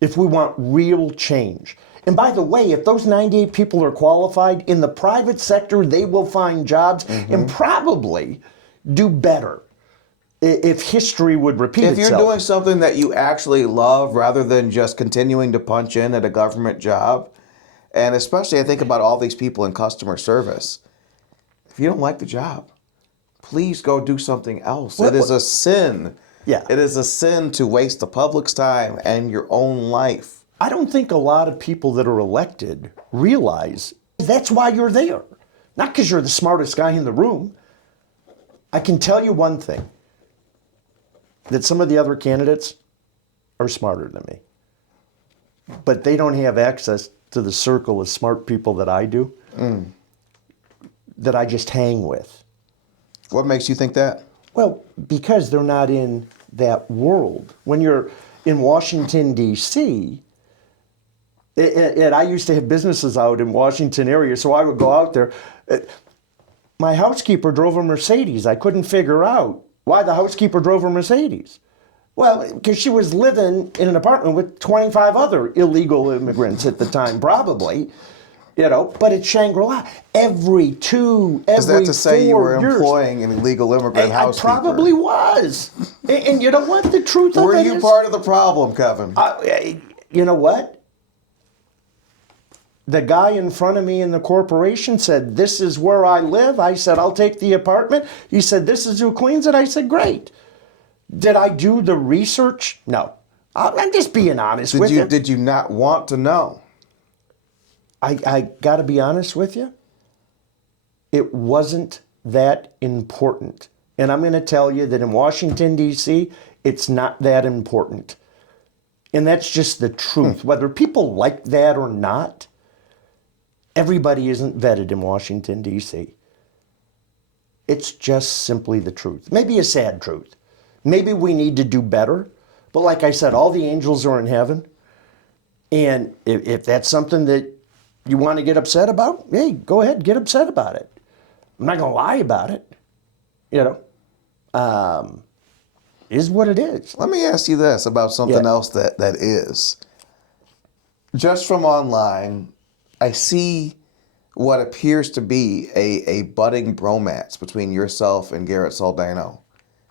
If we want real change. And by the way, if those 98 people are qualified, in the private sector, they will find jobs and probably do better if history would repeat itself. If you're doing something that you actually love rather than just continuing to punch in at a government job, and especially I think about all these people in customer service, if you don't like the job, please go do something else. It is a sin. Yeah. It is a sin to waste the public's time and your own life. I don't think a lot of people that are elected realize that's why you're there. Not because you're the smartest guy in the room. I can tell you one thing, that some of the other candidates are smarter than me. But they don't have access to the circle of smart people that I do, that I just hang with. What makes you think that? Well, because they're not in that world. When you're in Washington, D.C., and I used to have businesses out in Washington area, so I would go out there. My housekeeper drove a Mercedes. I couldn't figure out why the housekeeper drove a Mercedes. Well, because she was living in an apartment with 25 other illegal immigrants at the time, probably. But it's Shangri-La. Every 2, every 4 years. Is that to say you were employing an illegal immigrant housekeeper? I probably was. And you know what? The truth of it is... Were you part of the problem, Kevin? You know what? The guy in front of me in the corporation said, "This is where I live." I said, "I'll take the apartment." He said, "This is who cleans it." I said, "Great." Did I do the research? No. I'm just being honest with you. Did you not want to know? I got to be honest with you. It wasn't that important. And I'm going to tell you that in Washington, D.C., it's not that important. And that's just the truth. Whether people like that or not, everybody isn't vetted in Washington, D.C. It's just simply the truth. Maybe a sad truth. Maybe we need to do better. But like I said, all the angels are in heaven. And if that's something that you want to get upset about, hey, go ahead, get upset about it. I'm not going to lie about it. Is what it is. Let me ask you this about something else that is. Just from online, I see what appears to be a budding bromance between yourself and Garrett Soldano.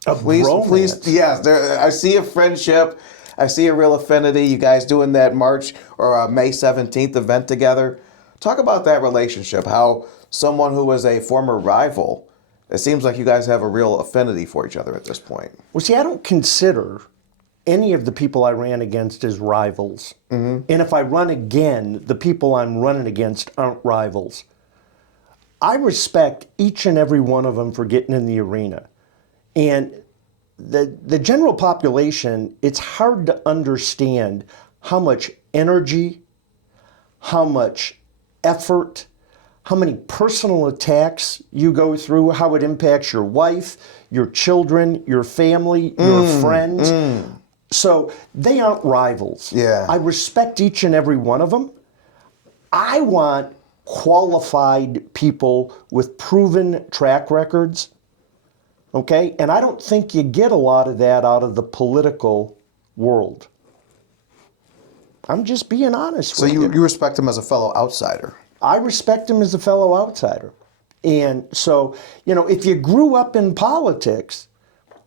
Please, yes. I see a friendship. I see a real affinity. You guys doing that March or May 17th event together. Talk about that relationship. How someone who was a former rival, it seems like you guys have a real affinity for each other at this point. Well, see, I don't consider any of the people I ran against as rivals. And if I run again, the people I'm running against aren't rivals. I respect each and every one of them for getting in the arena. And the general population, it's hard to understand how much energy, how much effort, how many personal attacks you go through, how it impacts your wife, your children, your family, your friends. So they aren't rivals. Yeah. I respect each and every one of them. I want qualified people with proven track records. Okay? And I don't think you get a lot of that out of the political world. I'm just being honest with you. So you respect him as a fellow outsider? I respect him as a fellow outsider. And so, if you grew up in politics,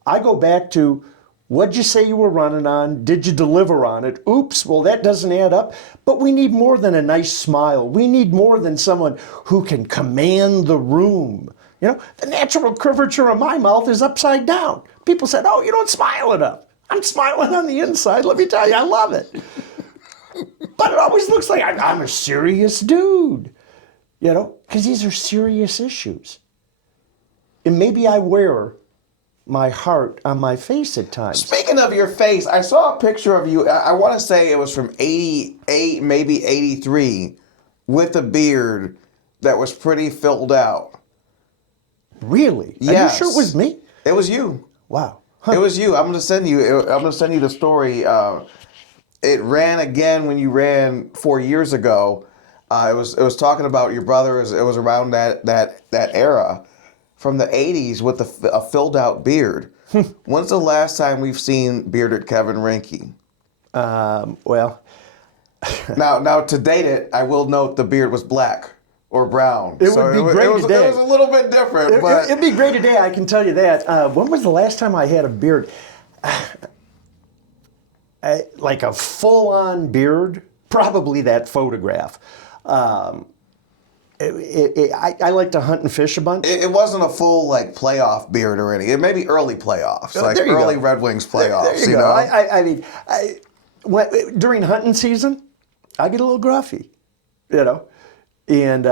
I go back to, what'd you say you were running on? Did you deliver on it? Oops, well, that doesn't add up. But we need more than a nice smile. We need more than someone who can command the room. The natural curvature of my mouth is upside down. People said, "Oh, you don't smile enough." I'm smiling on the inside. Let me tell you, I love it. But it always looks like I'm a serious dude, because these are serious issues. And maybe I wear my heart on my face at times. Speaking of your face, I saw a picture of you. I want to say it was from 88, maybe 83, with a beard that was pretty filled out. Really? Yes. Are you sure it was me? It was you. Wow. It was you. I'm gonna send you the story. It ran again when you ran 4 years ago. It was talking about your brother. It was around that era, from the '80s with a filled out beard. When's the last time we've seen bearded Kevin Rinke? Well, Now to date it, I will note the beard was black or brown. It would be great today. It was a little bit different, but it'd be great today, I can tell you that. When was the last time I had a beard? Like a full-on beard? Probably that photograph. I like to hunt and fish a bunch. it wasn't a full like playoff beard or anything. It may be early playoffs, like there you early go. Red Wings playoffs. There you go. I mean, during hunting season, I get a little gruffy, and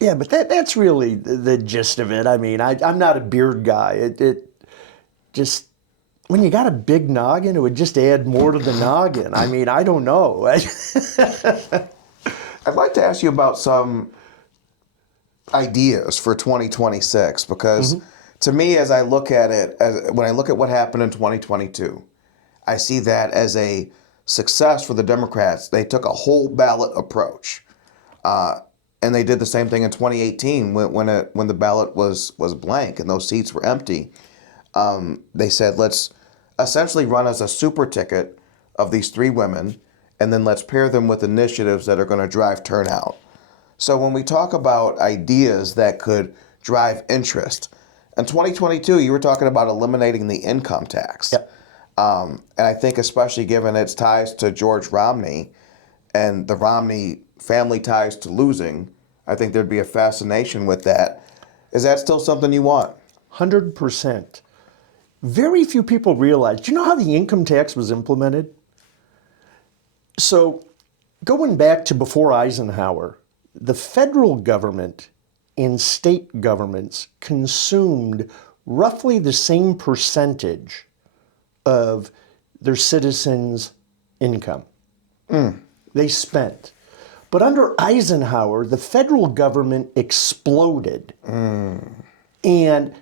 yeah, but that's really the gist of it. I mean, I'm not a beard guy. It just, when you got a big noggin, it would just add more to the noggin. I mean, I don't know. I'd like to ask you about some ideas for 2026 because to me, as I look at it, when I look at what happened in 2022, I see that as a success for the Democrats. They took a whole ballot approach, and they did the same thing in 2018 when the ballot was blank and those seats were empty. They said, let's essentially run as a super ticket of these three women, and then let's pair them with initiatives that are going to drive turnout. So when we talk about ideas that could drive interest, in 2022, you were talking about eliminating the income tax. Yep. And I think especially given its ties to George Romney and the Romney family ties to losing, I think there'd be a fascination with that. Is that still something you want? 100%. Very few people realize, do you know how the income tax was implemented? So going back to before Eisenhower, the federal government and state governments consumed roughly the same percentage of their citizens' income. They spent. But under Eisenhower, the federal government exploded. And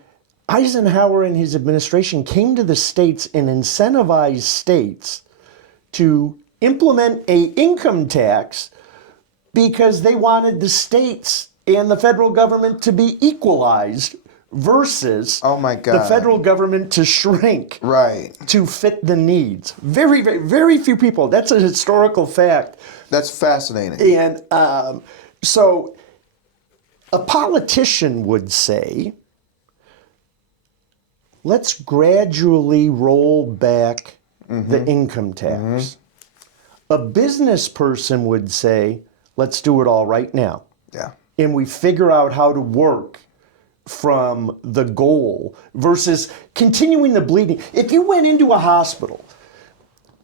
Eisenhower and his administration came to the states and incentivized states to implement an income tax because they wanted the states and the federal government to be equalized versus the federal government to shrink to fit the needs. Very, very, very few people. That's a historical fact. That's fascinating. And so a politician would say, let's gradually roll back the income tax. A business person would say, let's do it all right now. Yeah. And we figure out how to work from the goal versus continuing the bleeding. If you went into a hospital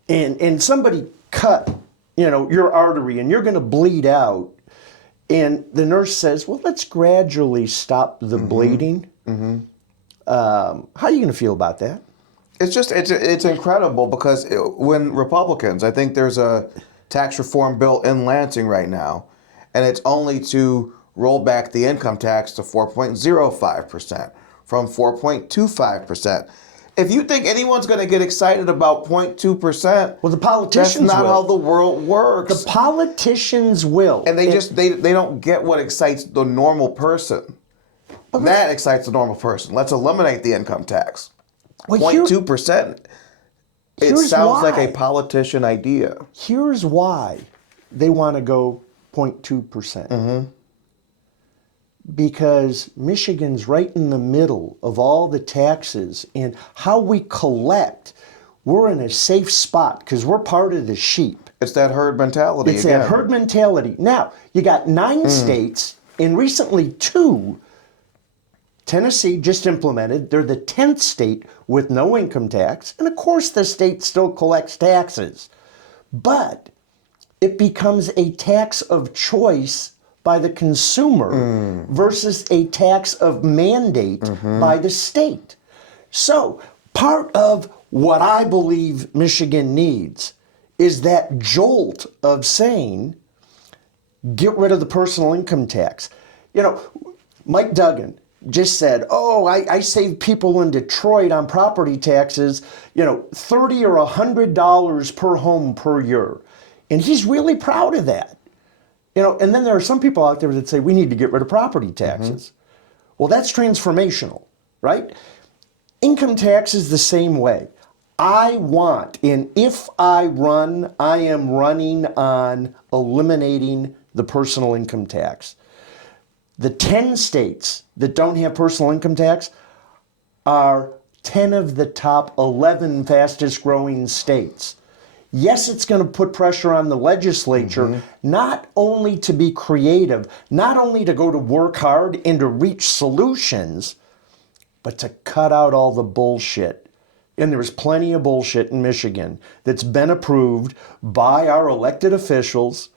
and somebody cut, your artery and you're going to bleed out, and the nurse says, well, let's gradually stop the bleeding. How are you going to feel about that? It's incredible because when Republicans, I think there's a tax reform bill in Lansing right now, and it's only to roll back the income tax to 4.05% from 4.25%. If you think anyone's going to get excited about 0.2%, well, the politicians that's not will. how the world works. The politicians will. And they don't get what excites the normal person. That excites the normal person. Let's eliminate the income tax. 0.2%. It sounds like a politician idea. Here's why they want to go 0.2%. Because Michigan's right in the middle of all the taxes and how we collect. We're in a safe spot because we're part of the sheep. It's that herd mentality It's again. that herd mentality. Now, you got 9 states and recently 2. Tennessee just implemented. They're the 10th state with no income tax. And of course, the state still collects taxes. But it becomes a tax of choice by the consumer versus a tax of mandate by the state. So part of what I believe Michigan needs is that jolt of saying, get rid of the personal income tax. Mike Duggan just said, I save people in Detroit on property taxes, $30 or $100 per home per year. And he's really proud of that. And then there are some people out there that say we need to get rid of property taxes. Well, that's transformational, right? Income tax is the same way. I want, and if I run, I am running on eliminating the personal income tax. The 10 states that don't have personal income tax are 10 of the top 11 fastest growing states. Yes, it's going to put pressure on the legislature, not only to be creative, not only to go to work hard and to reach solutions, but to cut out all the bullshit. And there's plenty of bullshit in Michigan that's been approved by our elected officials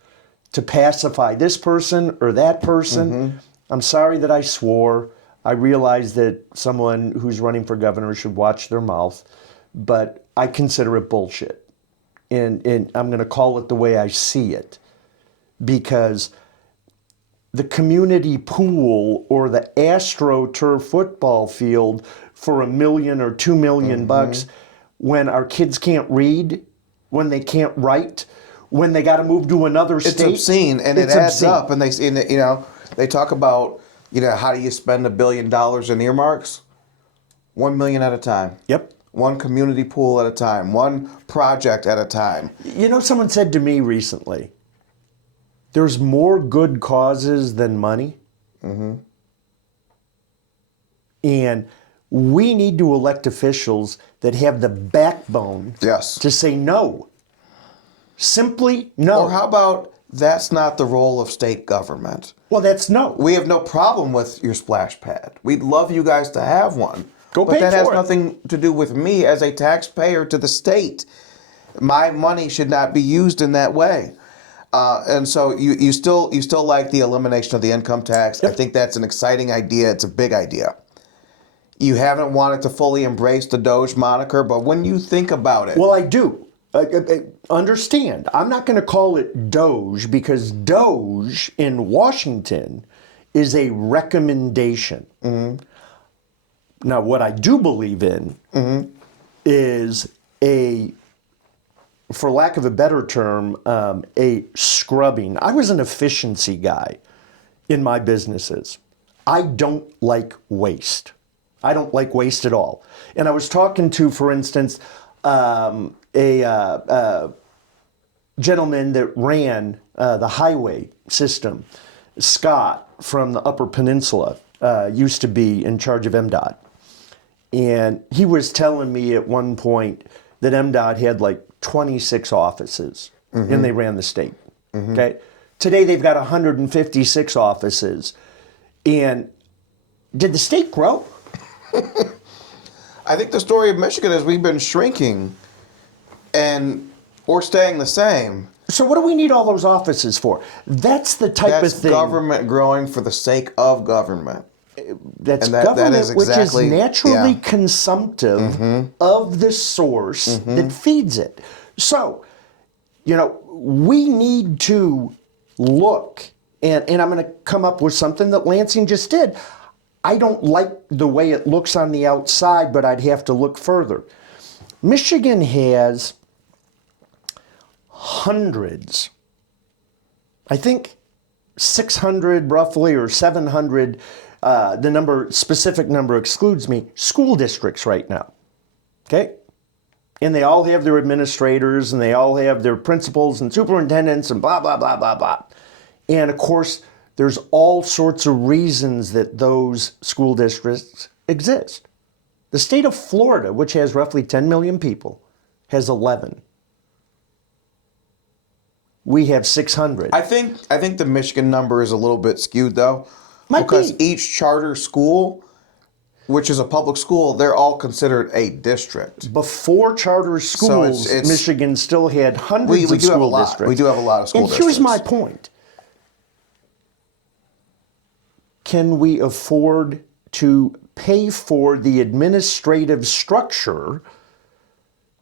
to pacify this person or that person. I'm sorry that I swore. I realize that someone who's running for governor should watch their mouth, but I consider it bullshit. And I'm going to call it the way I see it, because the community pool or the AstroTurf football field for $1 million or $2 million bucks, when our kids can't read, when they can't write, when they got to move to another state. It's obscene, and it adds up. And they talk about, how do you spend $1 billion in earmarks? 1 million at a time. Yep. One community pool at a time. One project at a time. Someone said to me recently, there's more good causes than money. And we need to elect officials that have the backbone to say no. Simply no. Or how about, that's not the role of state government? Well, that's no. We have no problem with your splash pad. We'd love you guys to have one. Go but pay that for has it. nothing to do with me as a taxpayer to the state. My money should not be used in that way. And so you still like the elimination of the income tax. Yep. I think that's an exciting idea. It's a big idea. You haven't wanted to fully embrace the Doge moniker, but when you think about it. Well, I do. Understand, I'm not going to call it Doge, because Doge in Washington is a recommendation. Now, what I do believe in is for lack of a better term, a scrubbing. I was an efficiency guy in my businesses. I don't like waste. I don't like waste at all. And I was talking to, for instance, a gentleman that ran the highway system, Scott from the Upper Peninsula, used to be in charge of MDOT. And he was telling me at one point that MDOT had like 26 offices and they ran the state. Okay. Today they've got 156 offices. And did the state grow? I think the story of Michigan is we've been shrinking or staying the same. So what do we need all those offices for? That's the type of thing. That's government growing for the sake of government. That's that government, is exactly, which is naturally consumptive of the source that feeds it. So, we need to look, and I'm going to come up with something that Lansing just did. I don't like the way it looks on the outside, but I'd have to look further. Michigan has hundreds, I think 600 roughly, or 700, specific number excludes me, school districts right now. Okay? And they all have their administrators, and they all have their principals and superintendents and blah, blah, blah, blah, blah. And of course, there's all sorts of reasons that those school districts exist. The state of Florida, which has roughly 10 million people, has 11. We have 600. I think the Michigan number is a little bit skewed, though. Because each charter school, which is a public school, they're all considered a district. Before charter schools, So it's Michigan still had hundreds of school districts. We do have a lot of school districts. And here's my point. Can we afford to pay for the administrative structure?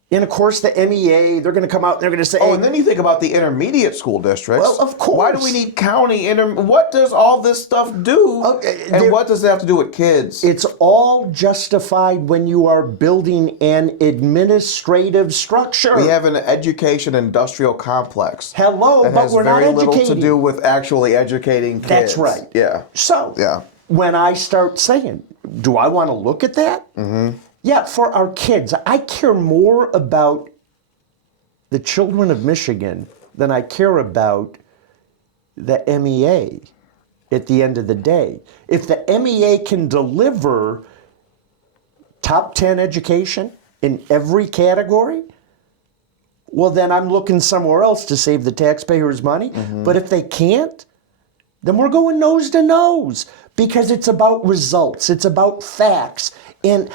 And of course, the MEA, they're going to come out and they're going to say... Oh, and then you think about the intermediate school districts. Well, of course. Why do we need county? What does all this stuff do? And what does it have to do with kids? It's all justified when you are building an administrative structure. We have an education industrial complex. Hello, that but we're not educating. has very little to do with actually educating kids. That's right. Yeah. So, when I start saying, do I want to look at that? Yeah, for our kids. I care more about the children of Michigan than I care about the MEA at the end of the day. If the MEA can deliver top 10 education in every category, well, then I'm looking somewhere else to save the taxpayers' money. But if they can't, then we're going nose to nose because it's about results. It's about facts. And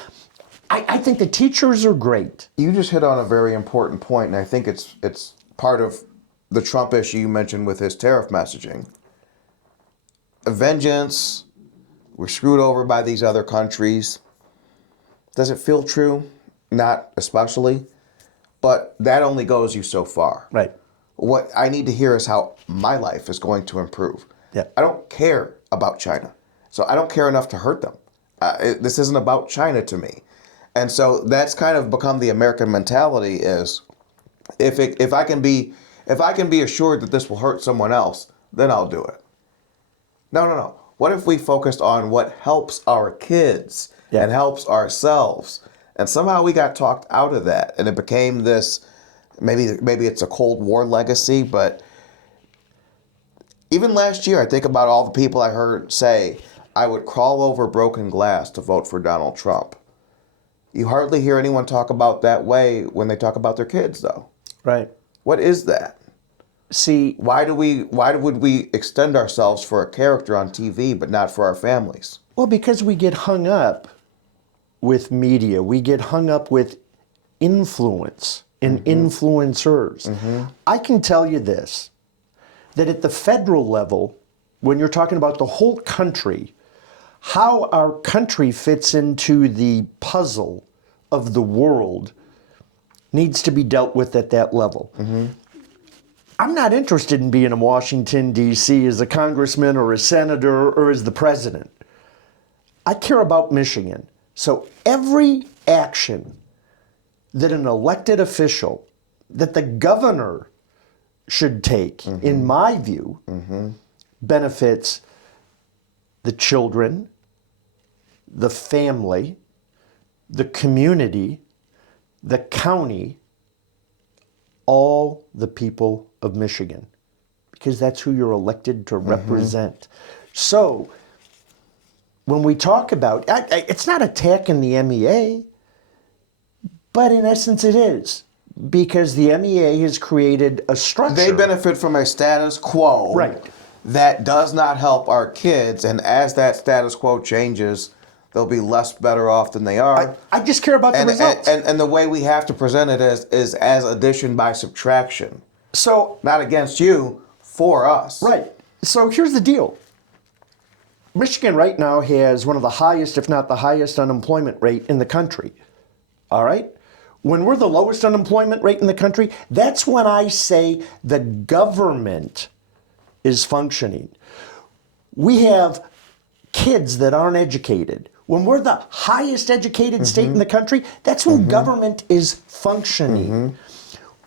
I think the teachers are great. You just hit on a very important point, and I think it's part of the Trump issue you mentioned with his tariff messaging. Vengeance, we're screwed over by these other countries. Does it feel true? Not especially. But that only goes you so far. Right. What I need to hear is how my life is going to improve. Yeah. I don't care about China. So I don't care enough to hurt them. This isn't about China to me. And so that's kind of become the American mentality is if I can be assured that this will hurt someone else, then I'll do it. No. What if we focused on what helps our kids and helps ourselves? And somehow we got talked out of that, and it became this. Maybe it's a Cold War legacy, but even last year, I think about all the people I heard say, "I would crawl over broken glass to vote for Donald Trump." You hardly hear anyone talk about that way when they talk about their kids, though. Right. What is that? See, Why would we extend ourselves for a character on TV, but not for our families? well, because we get hung up with media. We get hung up with influence and influencers. I can tell you this, that at the federal level, when you're talking about the whole country, how our country fits into the puzzle of the world needs to be dealt with at that level. I'm not interested in being in Washington, D.C. as a congressman or a senator or as the president. I care about Michigan. So every action that an elected official, that the governor should take, in my view, benefits the children, the family, the community, the county, all the people of Michigan, because that's who you're elected to represent. So when we talk about, it's not attacking the MEA, but in essence it is, because the MEA has created a structure. They benefit from a status quo that does not help our kids, and as that status quo changes, they'll be less better off than they are. I just care about the results. And the way we have to present it is as addition by subtraction. So, not against you, for us. Right. So here's the deal. Michigan right now has one of the highest, if not the highest, unemployment rate in the country. All right? When we're the lowest unemployment rate in the country, that's when I say the government is functioning. We have kids that aren't educated. When we're the highest educated state in the country, that's when government is functioning.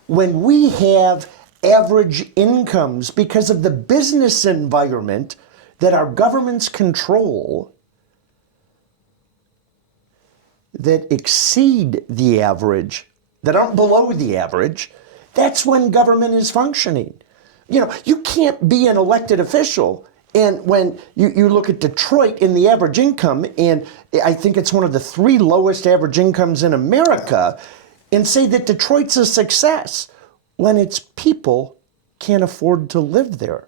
When we have average incomes because of the business environment that our governments control that exceed the average, that aren't below the average, that's when government is functioning. You know, you can't be an elected official, and when you look at Detroit in the average income, and I think it's one of the 3 lowest average incomes in America, and say that Detroit's a success when its people can't afford to live there.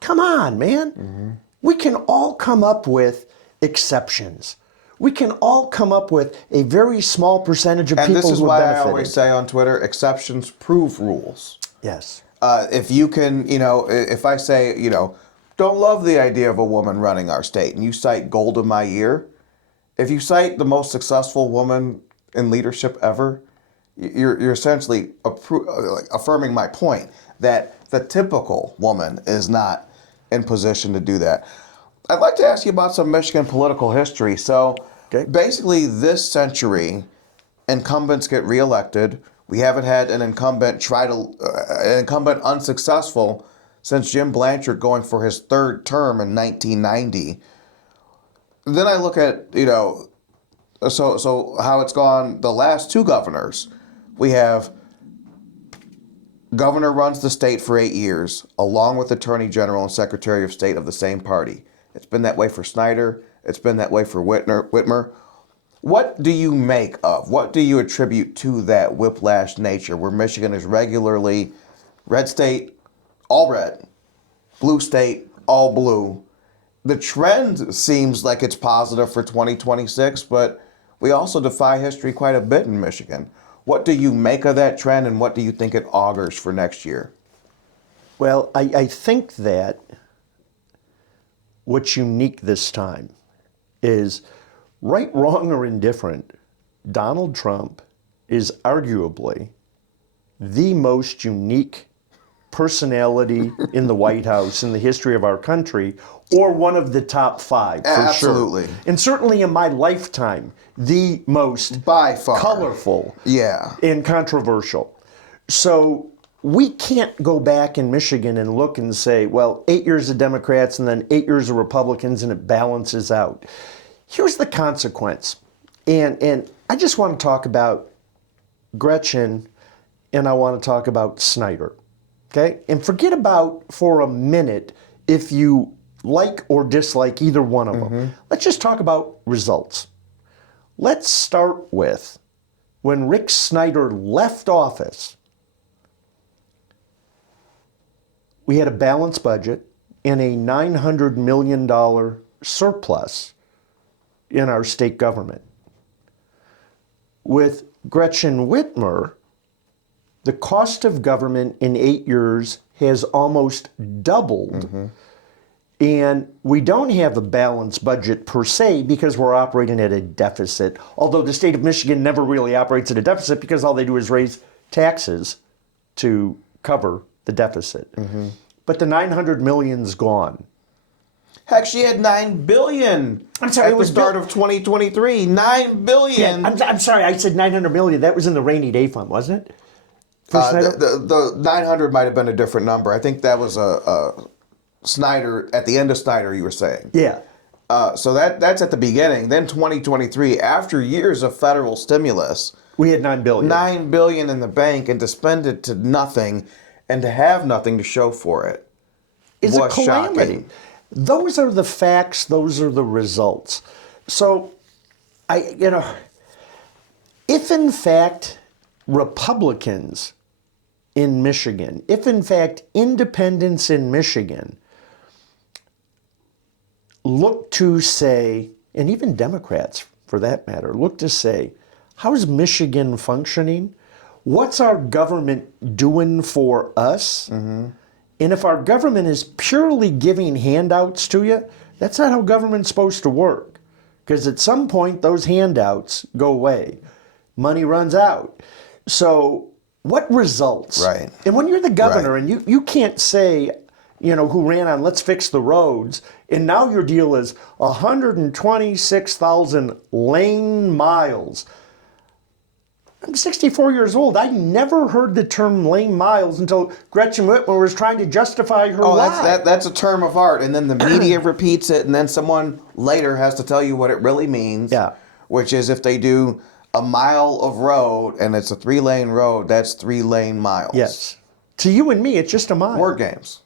Come on, man. We can all come up with exceptions. We can all come up with a very small percentage of people who are benefiting. And this is why I always say on Twitter, exceptions prove rules. Yes. If you can, if I say, don't love the idea of a woman running our state, and you cite Golda Meir, if you cite the most successful woman in leadership ever, you're essentially affirming my point that the typical woman is not in position to do that. I'd like to ask you about some Michigan political history. So basically this century, incumbents get reelected. We haven't had an incumbent unsuccessful since Jim Blanchard going for his 3rd term in 1990. Then I look at, So how it's gone the last two governors, we have governor runs the state for 8 years, along with attorney general and secretary of state of the same party. It's been that way for Snyder. It's been that way for Whitmer. What do you make of, what do you attribute to that whiplash nature where Michigan is regularly red state, all red, blue state, all blue? The trend seems like it's positive for 2026, but we also defy history quite a bit in Michigan. What do you make of that trend, and what do you think it augurs for next year? Well, I think that what's unique this time is, right, wrong, or indifferent, Donald Trump is arguably the most unique personality in the White House in the history of our country, or one of the top 5, for Absolutely. sure. And certainly in my lifetime, the most By far. colorful Yeah. and controversial. So we can't go back in Michigan and look and say, well, 8 years of Democrats and then 8 years of Republicans, and it balances out. Here's the consequence. And I just want to talk about Gretchen, and I want to talk about Snyder. Okay? And forget about, for a minute, if you like or dislike either one of them. Let's just talk about results. Let's start with when Rick Snyder left office. We had a balanced budget and a $900 million surplus in our state government. With Gretchen Whitmer, the cost of government in 8 years has almost doubled. And we don't have a balanced budget per se because we're operating at a deficit. Although the state of Michigan never really operates at a deficit because all they do is raise taxes to cover the deficit. But the $900 million's gone. Heck, she had $9 billion I'm sorry, at it the was start of 2023. $9 billion. I'm sorry, I said $900 million. That was in the rainy day fund, wasn't it? For Snyder? The 900 might have been a different number. I think that was a Snyder, at the end of Snyder, you were saying. Yeah. So that's at the beginning. Then 2023, after years of federal stimulus, We had $9 billion. $9 billion in the bank, and to spend it to nothing and to have nothing to show for it It's a was calamity. shocking. Those are the facts. Those are the results. So, if in fact Republicans in Michigan, if in fact independents in Michigan look to say, and even Democrats for that matter, look to say, how's Michigan functioning? What's our government doing for us? And if our government is purely giving handouts to you, that's not how government's supposed to work. Because at some point, those handouts go away. Money runs out. So what results? Right. And when you're the governor Right. and you can't say, who ran on let's fix the roads, and now your deal is 126,000 lane miles. I'm 64 years old. I never heard the term lane miles until Gretchen Whitmer was trying to justify her lie. That's a term of art, and then the media repeats it, and then someone later has to tell you what it really means. Yeah. Which is, if they do a mile of road and it's a 3-lane road, that's 3 lane miles. Yes. To you and me, it's just a mile. Word games.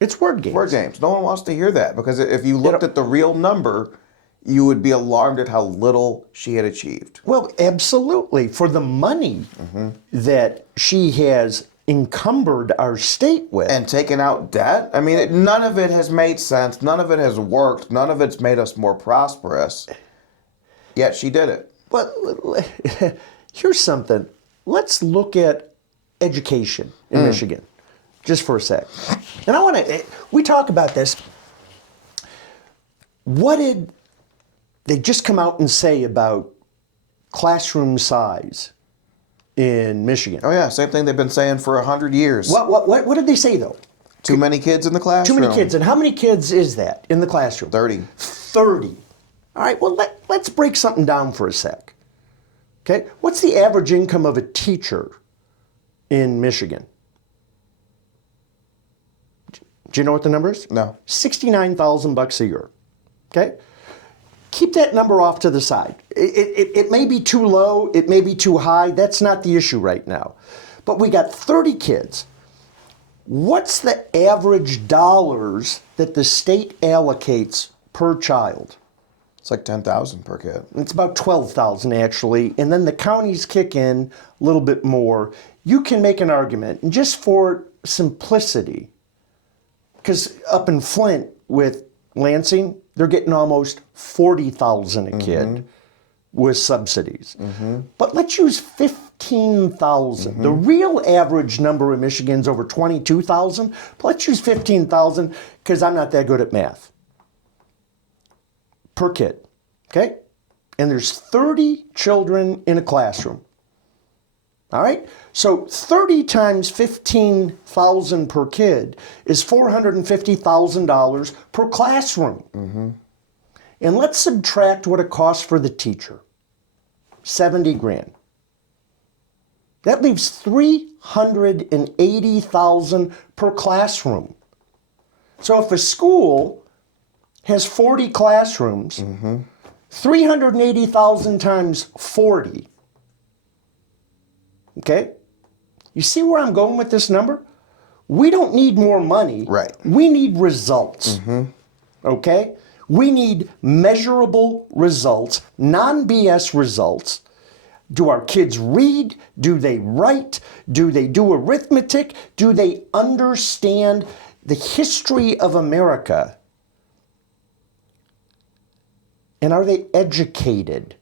It's word games. Word games. No one wants to hear that, because if you looked at the real number, you would be alarmed at how little she had achieved. Well, absolutely. For the money that she has encumbered our state with. And taken out debt? I mean, none of it has made sense. None of it has worked. None of it's made us more prosperous. Yet she did it. Well, here's something. Let's look at education in Michigan, just for a sec. And we talk about this. What did they just come out and say about classroom size in Michigan? Oh yeah, same thing they've been saying for 100 years. What did they say though? Too many kids in the classroom. Too many kids. And how many kids is that in the classroom? 30. 30. All right, well, let's break something down for a sec. Okay, what's the average income of a teacher in Michigan? Do you know what the number is? No. $69,000 a year. Okay? keep that number off to the side. It may be too low, it may be too high. That's not the issue right now. But we got 30 kids. What's the average dollars that the state allocates per child? It's like 10,000 per kid. It's about 12,000 actually, and then the counties kick in a little bit more. You can make an argument, and just for simplicity, because up in Flint with Lansing, they're getting almost 40,000 a kid with subsidies. But let's use 15,000. The real average number in Michigan is over 22,000, but let's use 15,000 because I'm not that good at math. Per kid, okay? And there's 30 children in a classroom. All right? So 30 times 15,000 per kid is $450,000 per classroom. And let's subtract what it costs for the teacher. 70 grand. That leaves 380,000 per classroom. So if a school has 40 classrooms, 380,000 times 40. Okay? You see where I'm going with this number? We don't need more money. Right. We need results. Okay? We need measurable results, non-BS results. Do our kids read? Do they write? Do they do arithmetic? Do they understand the history of America? And are they educated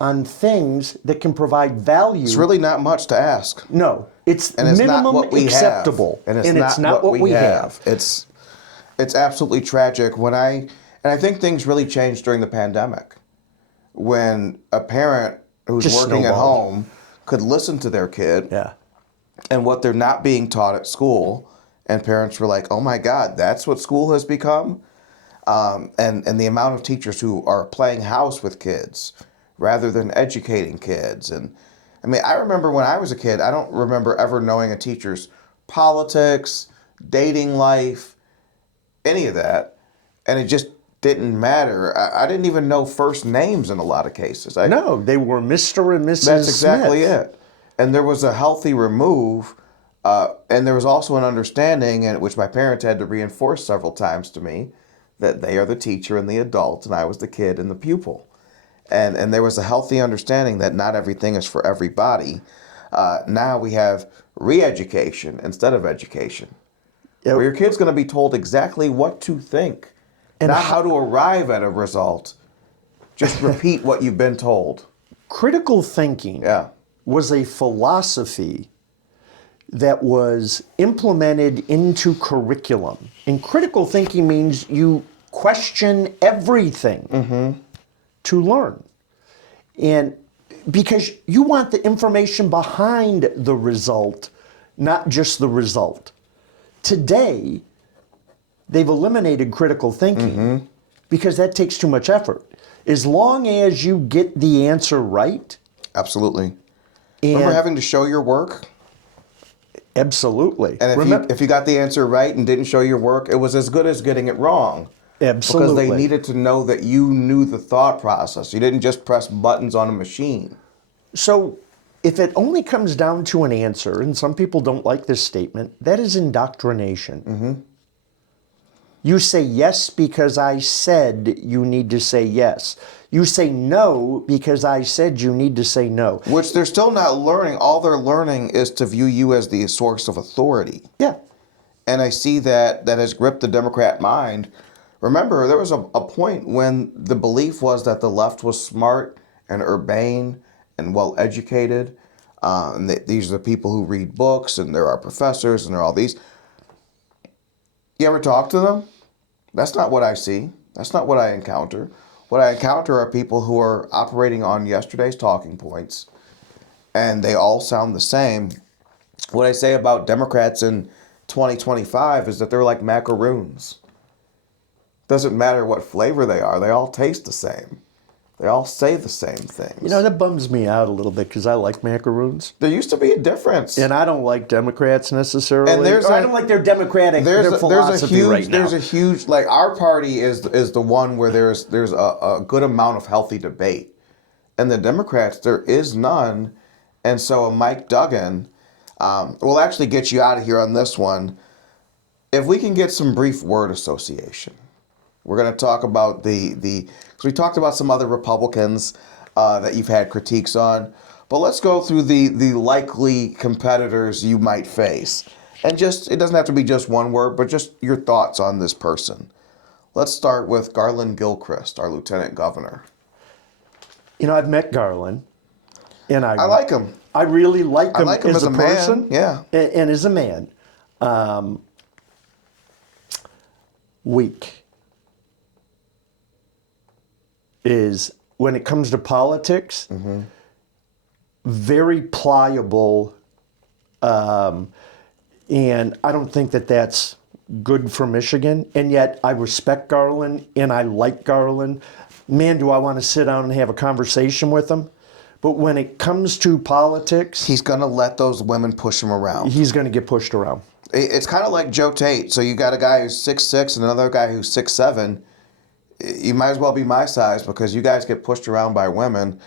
on things that can provide value? It's really not much to ask. No, it's And it's minimum not what we acceptable. have. And it's not what we have. It's absolutely tragic. And I think things really changed during the pandemic, when a parent who's Just working at snowballed. home could listen to their kid Yeah. and what they're not being taught at school, and parents were like, "Oh my God, that's what school has become." And the amount of teachers who are playing house with kids rather than educating kids. And I mean, I remember when I was a kid, I don't remember ever knowing a teacher's politics, dating life, any of that. And it just didn't matter. I didn't even know first names in a lot of cases. No, they were Mr. and Mrs. That's exactly Smith. it. And there was a healthy remove, and there was also an understanding, and which my parents had to reinforce several times to me, that they are the teacher and the adult, and I was the kid and the pupil. And there was a healthy understanding that not everything is for everybody. Now we have re-education instead of education, where your kid's going to be told exactly what to think, and not how to arrive at a result. Just repeat what you've been told. Critical thinking was a philosophy that was implemented into curriculum. And critical thinking means you question everything to learn. And because you want the information behind the result, not just the result. Today, they've eliminated critical thinking because that takes too much effort. As long as you get the answer right. Absolutely. Remember having to show your work? Absolutely. And if you got the answer right and didn't show your work, it was as good as getting it wrong. Absolutely. Because they needed to know that you knew the thought process. You didn't just press buttons on a machine. So if it only comes down to an answer, and some people don't like this statement, that is indoctrination. You say yes because I said you need to say yes. You say no because I said you need to say no. Which they're still not learning. All they're learning is to view you as the source of authority. Yeah. And I see that has gripped the Democrat mind. Remember, there was a point when the belief was that the left was smart and urbane and well-educated. And these are the people who read books, and there are professors, and there are all these. You ever talk to them? That's not what I see. That's not what I encounter. What I encounter are people who are operating on yesterday's talking points, and they all sound the same. What I say about Democrats in 2025 is that they're like macaroons. Doesn't matter what flavor they are, they all taste the same. They all say the same things. You know, that bums me out a little bit because I like macaroons. There used to be a difference. And I don't like Democrats necessarily. And I don't like their Democratic philosophy right now. There's a huge, like, our party is the one where there's a good amount of healthy debate. And the Democrats, there is none. And so Mike Duggan will actually get you out of here on this one. If we can get some brief word association. We're going to talk about because we talked about some other Republicans that you've had critiques on. But let's go through the likely competitors you might face. And it doesn't have to be just one word, but just your thoughts on this person. Let's start with Garland Gilchrist, our lieutenant governor. You know, I've met Garland. And I like him. I really like him, as a person. Man. Yeah. And as a man. Weak is, when it comes to politics, very pliable, and I don't think that that's good for Michigan. And yet I respect Garland and I like Garland. Man, do I want to sit down and have a conversation with him. But when it comes to politics, he's going to let those women push him around. He's going to get pushed around. It's kind of like Joe Tate. So you got a guy who's 6'6" and another guy who's 6'7". You might as well be my size because you guys get pushed around by women.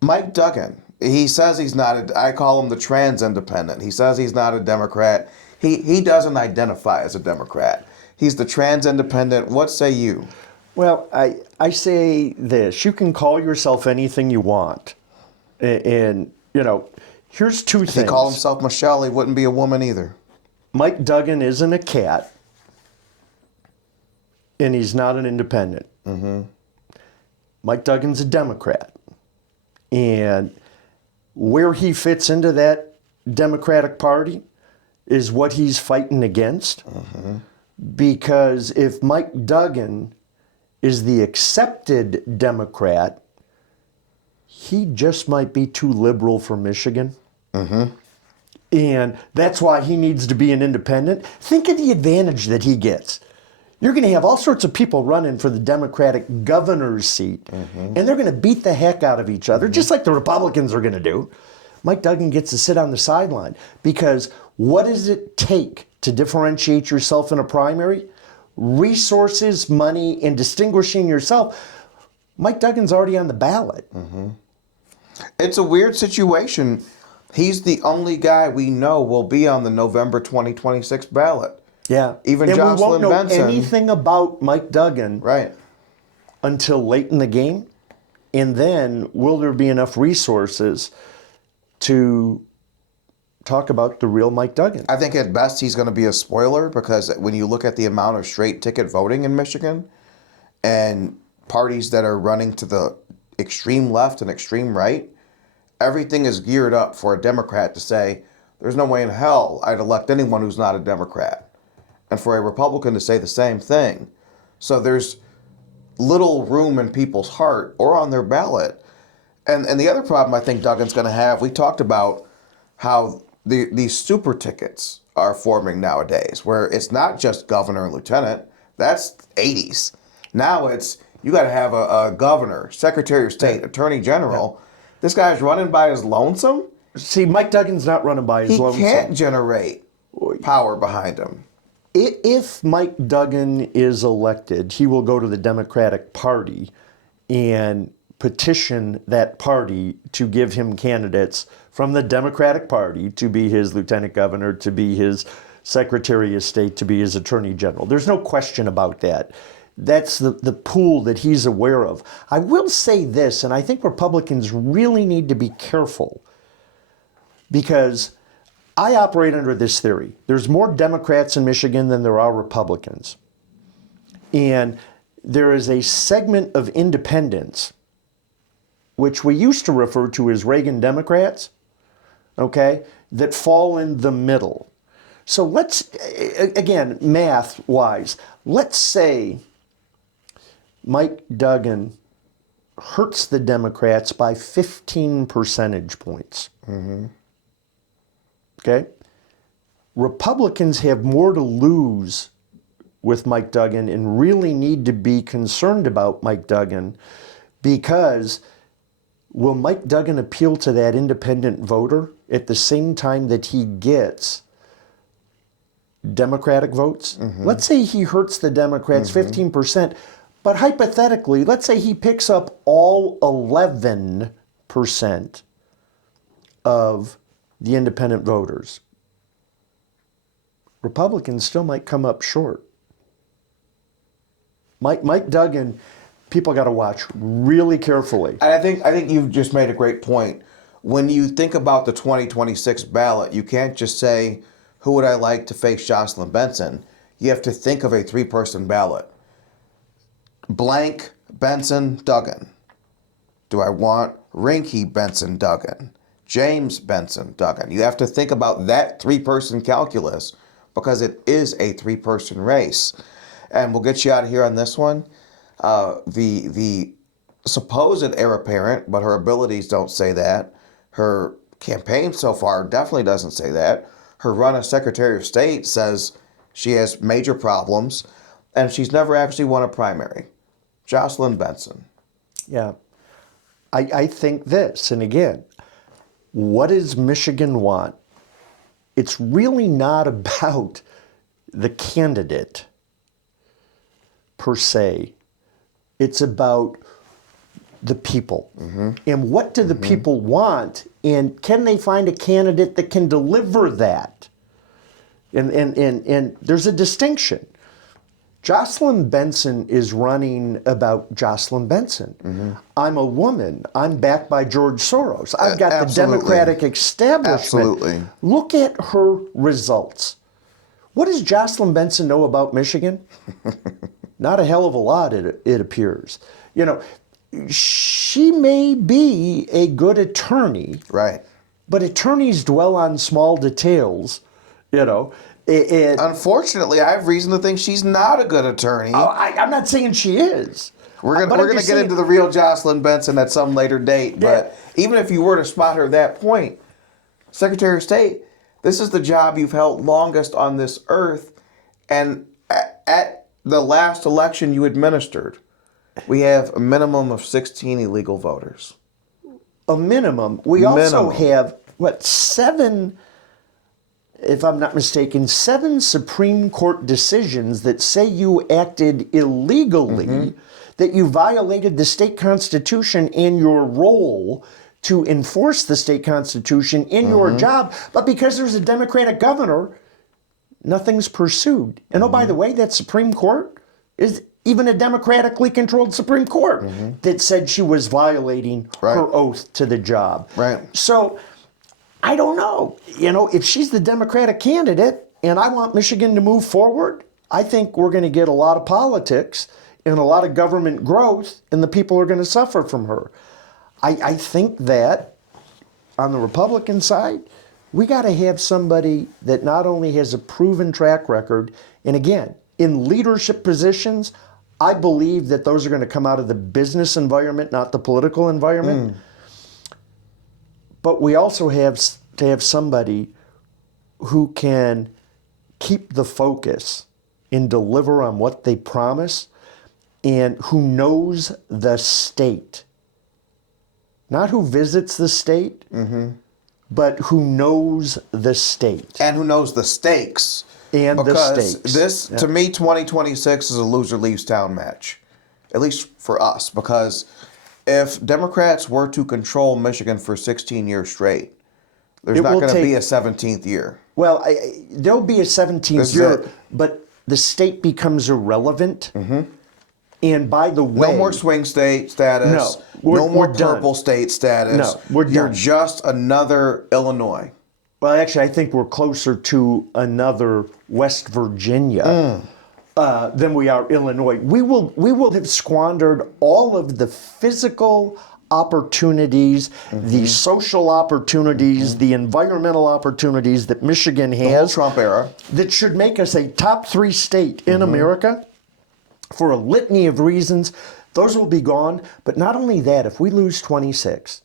Mike Duggan, he says he's not I call him the trans independent. He says he's not a Democrat. He doesn't identify as a Democrat. He's the trans independent. What say you? Well, I say this. You can call yourself anything you want. And you know, here's two things. If he called himself Michelle, he wouldn't be a woman either. Mike Duggan isn't a cat. And he's not an independent. Mike Duggan's a Democrat. And where he fits into that Democratic Party is what he's fighting against. Because if Mike Duggan is the accepted Democrat, he just might be too liberal for Michigan. And that's why he needs to be an independent. Think of the advantage that he gets. You're going to have all sorts of people running for the Democratic governor's seat, and they're going to beat the heck out of each other, just like the Republicans are going to do. Mike Duggan gets to sit on the sideline because what does it take to differentiate yourself in a primary? Resources, money, and distinguishing yourself. Mike Duggan's already on the ballot. It's a weird situation. He's the only guy we know will be on the November 2026 ballot. Yeah. Even and Jocelyn we won't know Benson. anything about Mike Duggan until late in the game. And then will there be enough resources to talk about the real Mike Duggan? I think at best he's going to be a spoiler because when you look at the amount of straight ticket voting in Michigan and parties that are running to the extreme left and extreme right, everything is geared up for a Democrat to say, there's no way in hell I'd elect anyone who's not a Democrat. And for a Republican to say the same thing. So there's little room in people's heart or on their ballot. And the other problem I think Duggan's going to have, we talked about how these super tickets are forming nowadays, where it's not just governor and lieutenant. That's 80s. Now it's, you got to have a governor, secretary of state, attorney general. This guy's running by his lonesome. See, Mike Duggan's not running by his lonesome. He can't generate power behind him. If Mike Duggan is elected, he will go to the Democratic Party and petition that party to give him candidates from the Democratic Party to be his lieutenant governor, to be his secretary of state, to be his attorney general. There's no question about that. That's the pool that he's aware of. I will say this, and I think Republicans really need to be careful, because I operate under this theory. There's more Democrats in Michigan than there are Republicans. And there is a segment of independents, which we used to refer to as Reagan Democrats, okay, that fall in the middle. So let's, again, math-wise, let's say Mike Duggan hurts the Democrats by 15 percentage points. Okay? Republicans have more to lose with Mike Duggan and really need to be concerned about Mike Duggan, because will Mike Duggan appeal to that independent voter at the same time that he gets Democratic votes? Let's say he hurts the Democrats 15%, but hypothetically, let's say he picks up all 11% of the independent voters. Republicans still might come up short. Mike Duggan, people got to watch really carefully. And I think you've just made a great point. When you think about the 2026 ballot, you can't just say, who would I like to face Jocelyn Benson? You have to think of a three-person ballot. Blank, Benson, Duggan. Do I want Rinke, Benson, Duggan? James, Benson, Duggan? You have to think about that three-person calculus because it is a three-person race. And we'll get you out of here on this one. The supposed heir apparent, but her abilities don't say that. Her campaign so far definitely doesn't say that. Her run as Secretary of State says she has major problems, and she's never actually won a primary. Jocelyn Benson. Yeah. I think this, and again, what does Michigan want? It's really not about the candidate per se. It's about the people. And what do the people want? And can they find a candidate that can deliver that? And there's a distinction. Jocelyn Benson is running about Jocelyn Benson. I'm a woman. I'm backed by George Soros. I've got the Democratic establishment. Absolutely. Look at her results. What does Jocelyn Benson know about Michigan? Not a hell of a lot, it appears. You know, she may be a good attorney. Right. But attorneys dwell on small details, you know. Unfortunately, I have reason to think she's not a good attorney. I'm not saying she is. We're gonna get into the real Jocelyn Benson at some later date. But even if you were to spot her at that point, Secretary of State, this is the job you've held longest on this earth. And at the last election you administered, we have a minimum of 16 illegal voters. A minimum. We also have, 7, if I'm not mistaken, 7 Supreme Court decisions that say you acted illegally, that you violated the state constitution and your role to enforce the state constitution in your job, but because there's a Democratic governor, nothing's pursued. And oh, by the way, that Supreme Court is even a democratically controlled Supreme Court that said she was violating her oath to the job. Right. So I don't know. You know, if she's the Democratic candidate and I want Michigan to move forward, I think we're going to get a lot of politics and a lot of government growth, and the people are going to suffer from her. I think that on the Republican side, we got to have somebody that not only has a proven track record, and again, in leadership positions, I believe that those are going to come out of the business environment, not the political environment. But we also have to have somebody who can keep the focus and deliver on what they promise, and who knows the state. Not who visits the state, but who knows the state. And who knows the stakes. And because the stakes. This, to me, 2026 is a loser leaves town match. At least for us. Because if Democrats were to control Michigan for 16 years straight, there's not going to be a 17th year. Well, there'll be a 17th year, but the state becomes irrelevant. And by the way... No more swing state status. No more purple state status. No, we're done. You're just another Illinois. Well, actually, I think we're closer to another West Virginia than we are Illinois. We will have squandered all of the physical opportunities, the social opportunities, the environmental opportunities that Michigan has. The whole Trump era. That should make us a top 3 state in America for a litany of reasons. Those will be gone. But not only that, if we lose 26,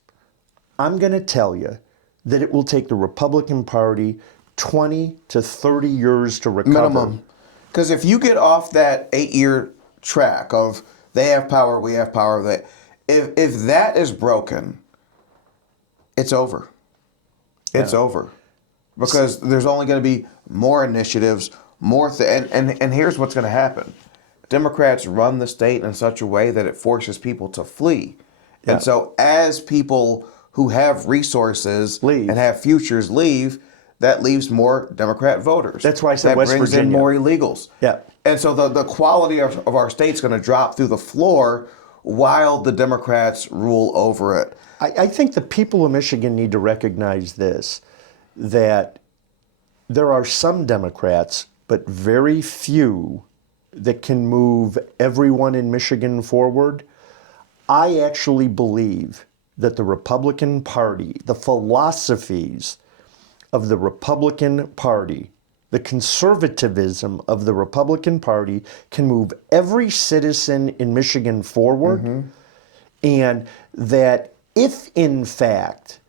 I'm going to tell you that it will take the Republican Party 20 to 30 years to recover. Minimum. Because if you get off that 8-year track of they have power, we have power, if that is broken, it's over. It's over. Because there's only going to be more initiatives, and here's what's going to happen. Democrats run the state in such a way that it forces people to flee. Yeah. And so as people who have resources and have futures leave, that leaves more Democrat voters. That's why I said West Virginia. That brings in more illegals. Yeah. And so the quality of our state's going to drop through the floor while the Democrats rule over it. I think the people of Michigan need to recognize this, that there are some Democrats, but very few, that can move everyone in Michigan forward. I actually believe that the Republican Party, the philosophies of the Republican Party, the conservatism of the Republican Party can move every citizen in Michigan forward, and that if, in fact,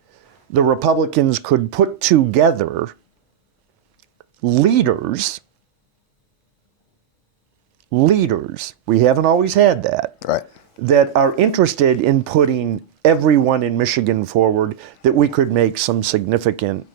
the Republicans could put together leaders, we haven't always had that, right, that are interested in putting everyone in Michigan forward, that we could make some significant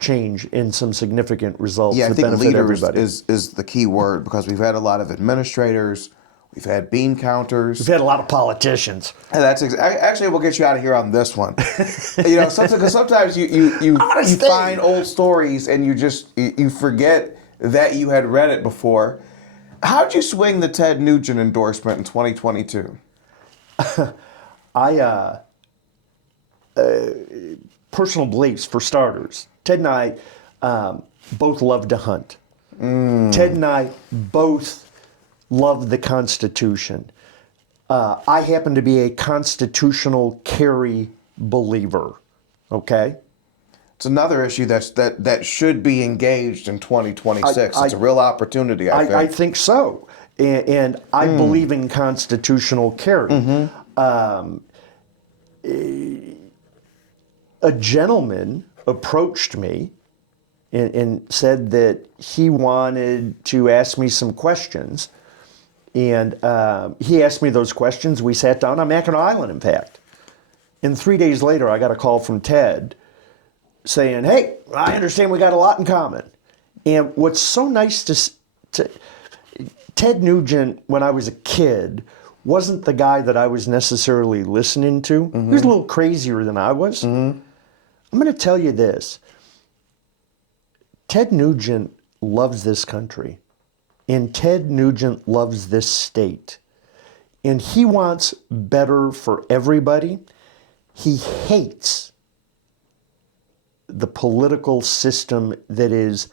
change in some significant results that benefit everybody. Yeah, I think leaders is the key word, because we've had a lot of administrators, we've had bean counters. We've had a lot of politicians. And actually, we'll get you out of here on this one. Because sometimes you find old stories and you forget that you had read it before. How'd you swing the Ted Nugent endorsement in 2022? Personal beliefs, for starters. Ted and I both love to hunt. Ted and I both love the Constitution. I happen to be a constitutional carry believer. Okay? It's another issue that should be engaged in 2026. It's a real opportunity, I think. I think so. And I believe in constitutional carry. A gentleman approached me and said that he wanted to ask me some questions. And he asked me those questions. We sat down on Mackinac Island, in fact. And 3 days later, I got a call from Ted saying, hey, I understand we got a lot in common. And what's so nice to Ted Nugent, when I was a kid, wasn't the guy that I was necessarily listening to. He was a little crazier than I was. I'm going to tell you this. Ted Nugent loves this country. And Ted Nugent loves this state. And he wants better for everybody. He hates the political system that is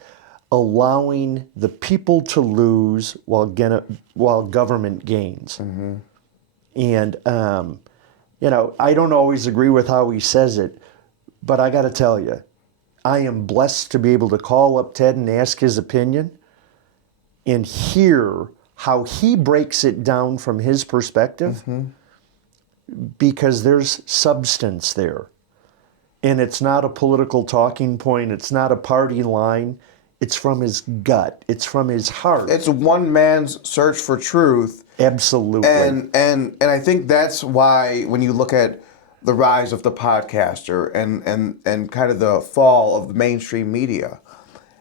allowing the people to lose while government gains. And, I don't always agree with how he says it, but I got to tell you, I am blessed to be able to call up Ted and ask his opinion and hear how he breaks it down from his perspective, because there's substance there. And it's not a political talking point. It's not a party line. It's from his gut. It's from his heart. It's one man's search for truth. Absolutely. And I think that's why when you look at the rise of the podcaster and kind of the fall of the mainstream media,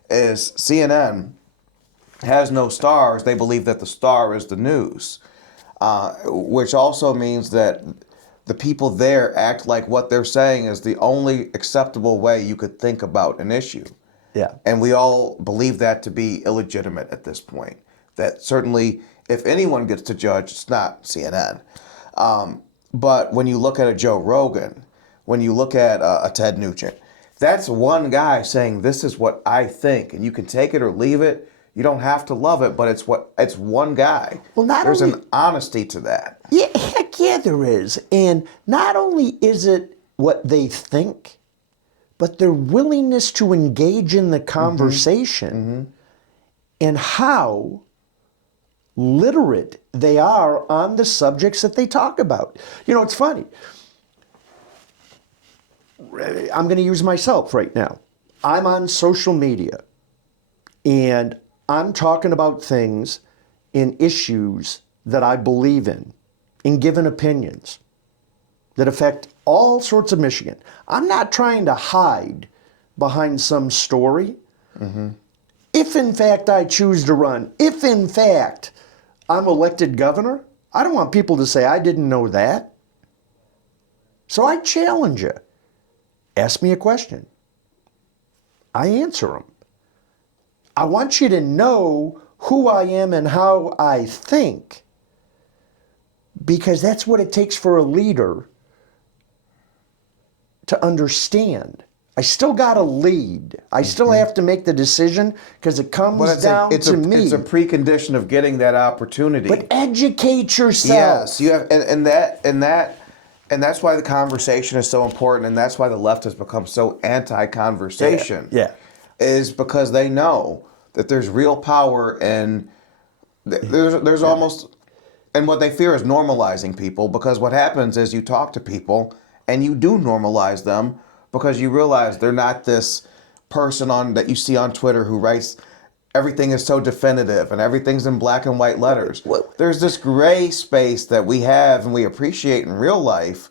is CNN has no stars. They believe that the star is the news, which also means that the people there act like what they're saying is the only acceptable way you could think about an issue. Yeah. And we all believe that to be illegitimate at this point. That certainly, if anyone gets to judge, it's not CNN. But when you look at a Joe Rogan, when you look at a Ted Nugent, that's one guy saying, this is what I think, and you can take it or leave it. You don't have to love it, but it's one guy. Well, there's an honesty to that. Yeah, heck yeah, there is. And not only is it what they think, but their willingness to engage in the conversation and how literate they are on the subjects that they talk about. It's funny. I'm going to use myself right now. I'm on social media, and I'm talking about things and issues that I believe in giving opinions that affect all sorts of Michigan. I'm not trying to hide behind some story. If in fact I choose to run, if in fact I'm elected governor, I don't want people to say I didn't know that. So I challenge you. Ask me a question. I answer them. I want you to know who I am and how I think, because that's what it takes for a leader to understand. I still got to lead. I still have to make the decision because it comes down to me. It's a precondition of getting that opportunity. But educate yourself. Yes, you have, and that's why the conversation is so important, and that's why the left has become so anti-conversation. Yeah. Is because they know that there's real power and there's almost, and what they fear is normalizing people, because what happens is you talk to people and you do normalize them because you realize they're not this person that you see on Twitter who writes everything is so definitive and everything's in black and white letters. There's this gray space that we have and we appreciate in real life,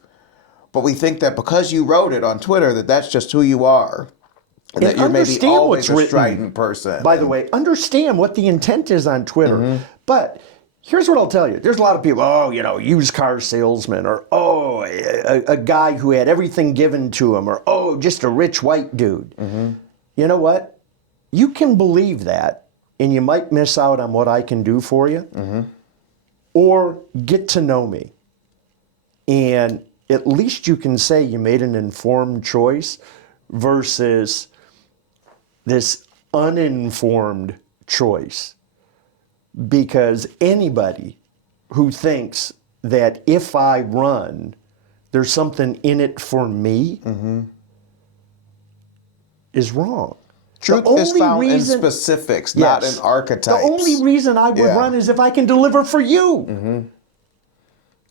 but we think that because you wrote it on Twitter that that's just who you are. And that you're maybe always a strident person. By the way, understand what the intent is on Twitter. But here's what I'll tell you. There's a lot of people, used car salesman, or, a guy who had everything given to him, or, just a rich white dude. You know what? You can believe that, and you might miss out on what I can do for you, or get to know me. And at least you can say you made an informed choice versus this uninformed choice. Because anybody who thinks that if I run, there's something in it for me is wrong. Truth is found in specifics, not in archetypes. The only reason I would run is if I can deliver for you.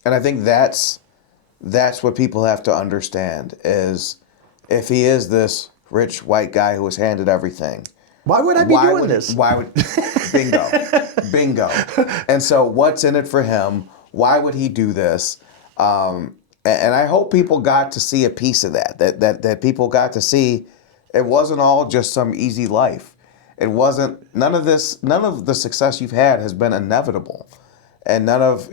And I think that's what people have to understand, is if he is this rich white guy who was handed everything, why would I be doing this? Why would bingo. And so what's in it for him? Why would he do this? And I hope people got to see a piece of that people got to see it wasn't all just some easy life. It wasn't, none of the success you've had has been inevitable. And none of,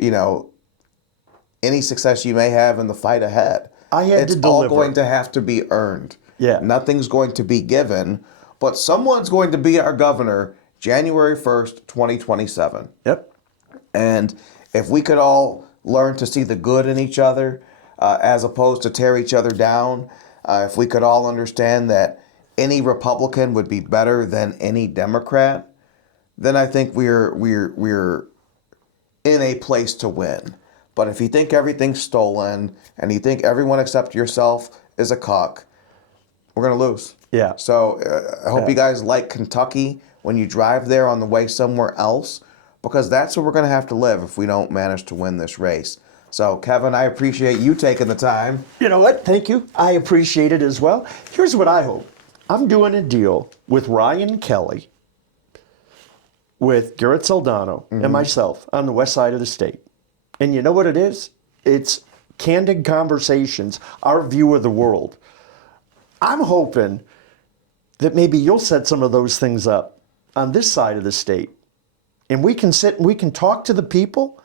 any success you may have in the fight ahead. It's all going to have to be earned. Yeah. Nothing's going to be given, but someone's going to be our governor January 1st, 2027. Yep. And if we could all learn to see the good in each other, as opposed to tear each other down, if we could all understand that any Republican would be better than any Democrat, then I think we're in a place to win. But if you think everything's stolen and you think everyone except yourself is a cuck, we're going to lose. Yeah. So I hope you guys like Kentucky when you drive there on the way somewhere else, because that's where we're going to have to live if we don't manage to win this race. So, Kevin, I appreciate you taking the time. You know what? Thank you. I appreciate it as well. Here's what I hope. I'm doing a deal with Ryan Kelly, with Garrett Soldano, and myself on the west side of the state. And you know what it is? It's candid conversations, our view of the world. I'm hoping that maybe you'll set some of those things up on this side of the state. And we can sit and we can talk to the people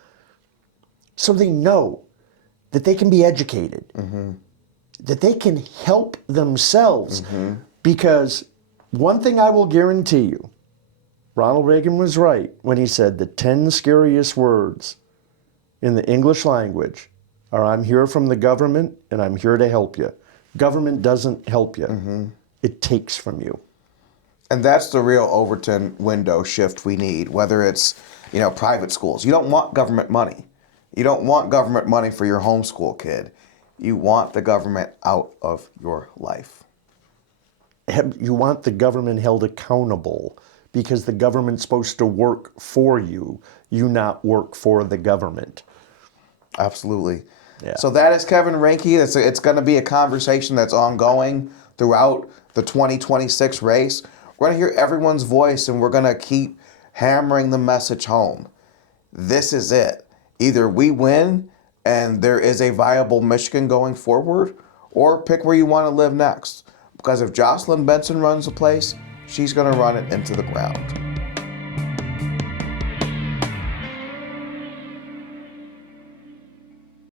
so they know that they can be educated, that they can help themselves. Because one thing I will guarantee you, Ronald Reagan was right when he said the 10 scariest words in the English language are, I'm here from the government and I'm here to help you. Government doesn't help you. It takes from you. And that's the real Overton window shift we need, whether it's, private schools. You don't want government money. You don't want government money for your homeschool kid. You want the government out of your life. You want the government held accountable, because the government's supposed to work for you, you not work for the government. Absolutely. Yeah. So that is Kevin Rinke. It's going to be a conversation that's ongoing throughout the 2026 race. We're going to hear everyone's voice, and we're going to keep hammering the message home. This is it. Either we win and there is a viable Michigan going forward, or pick where you want to live next. Because if Jocelyn Benson runs the place, she's going to run it into the ground.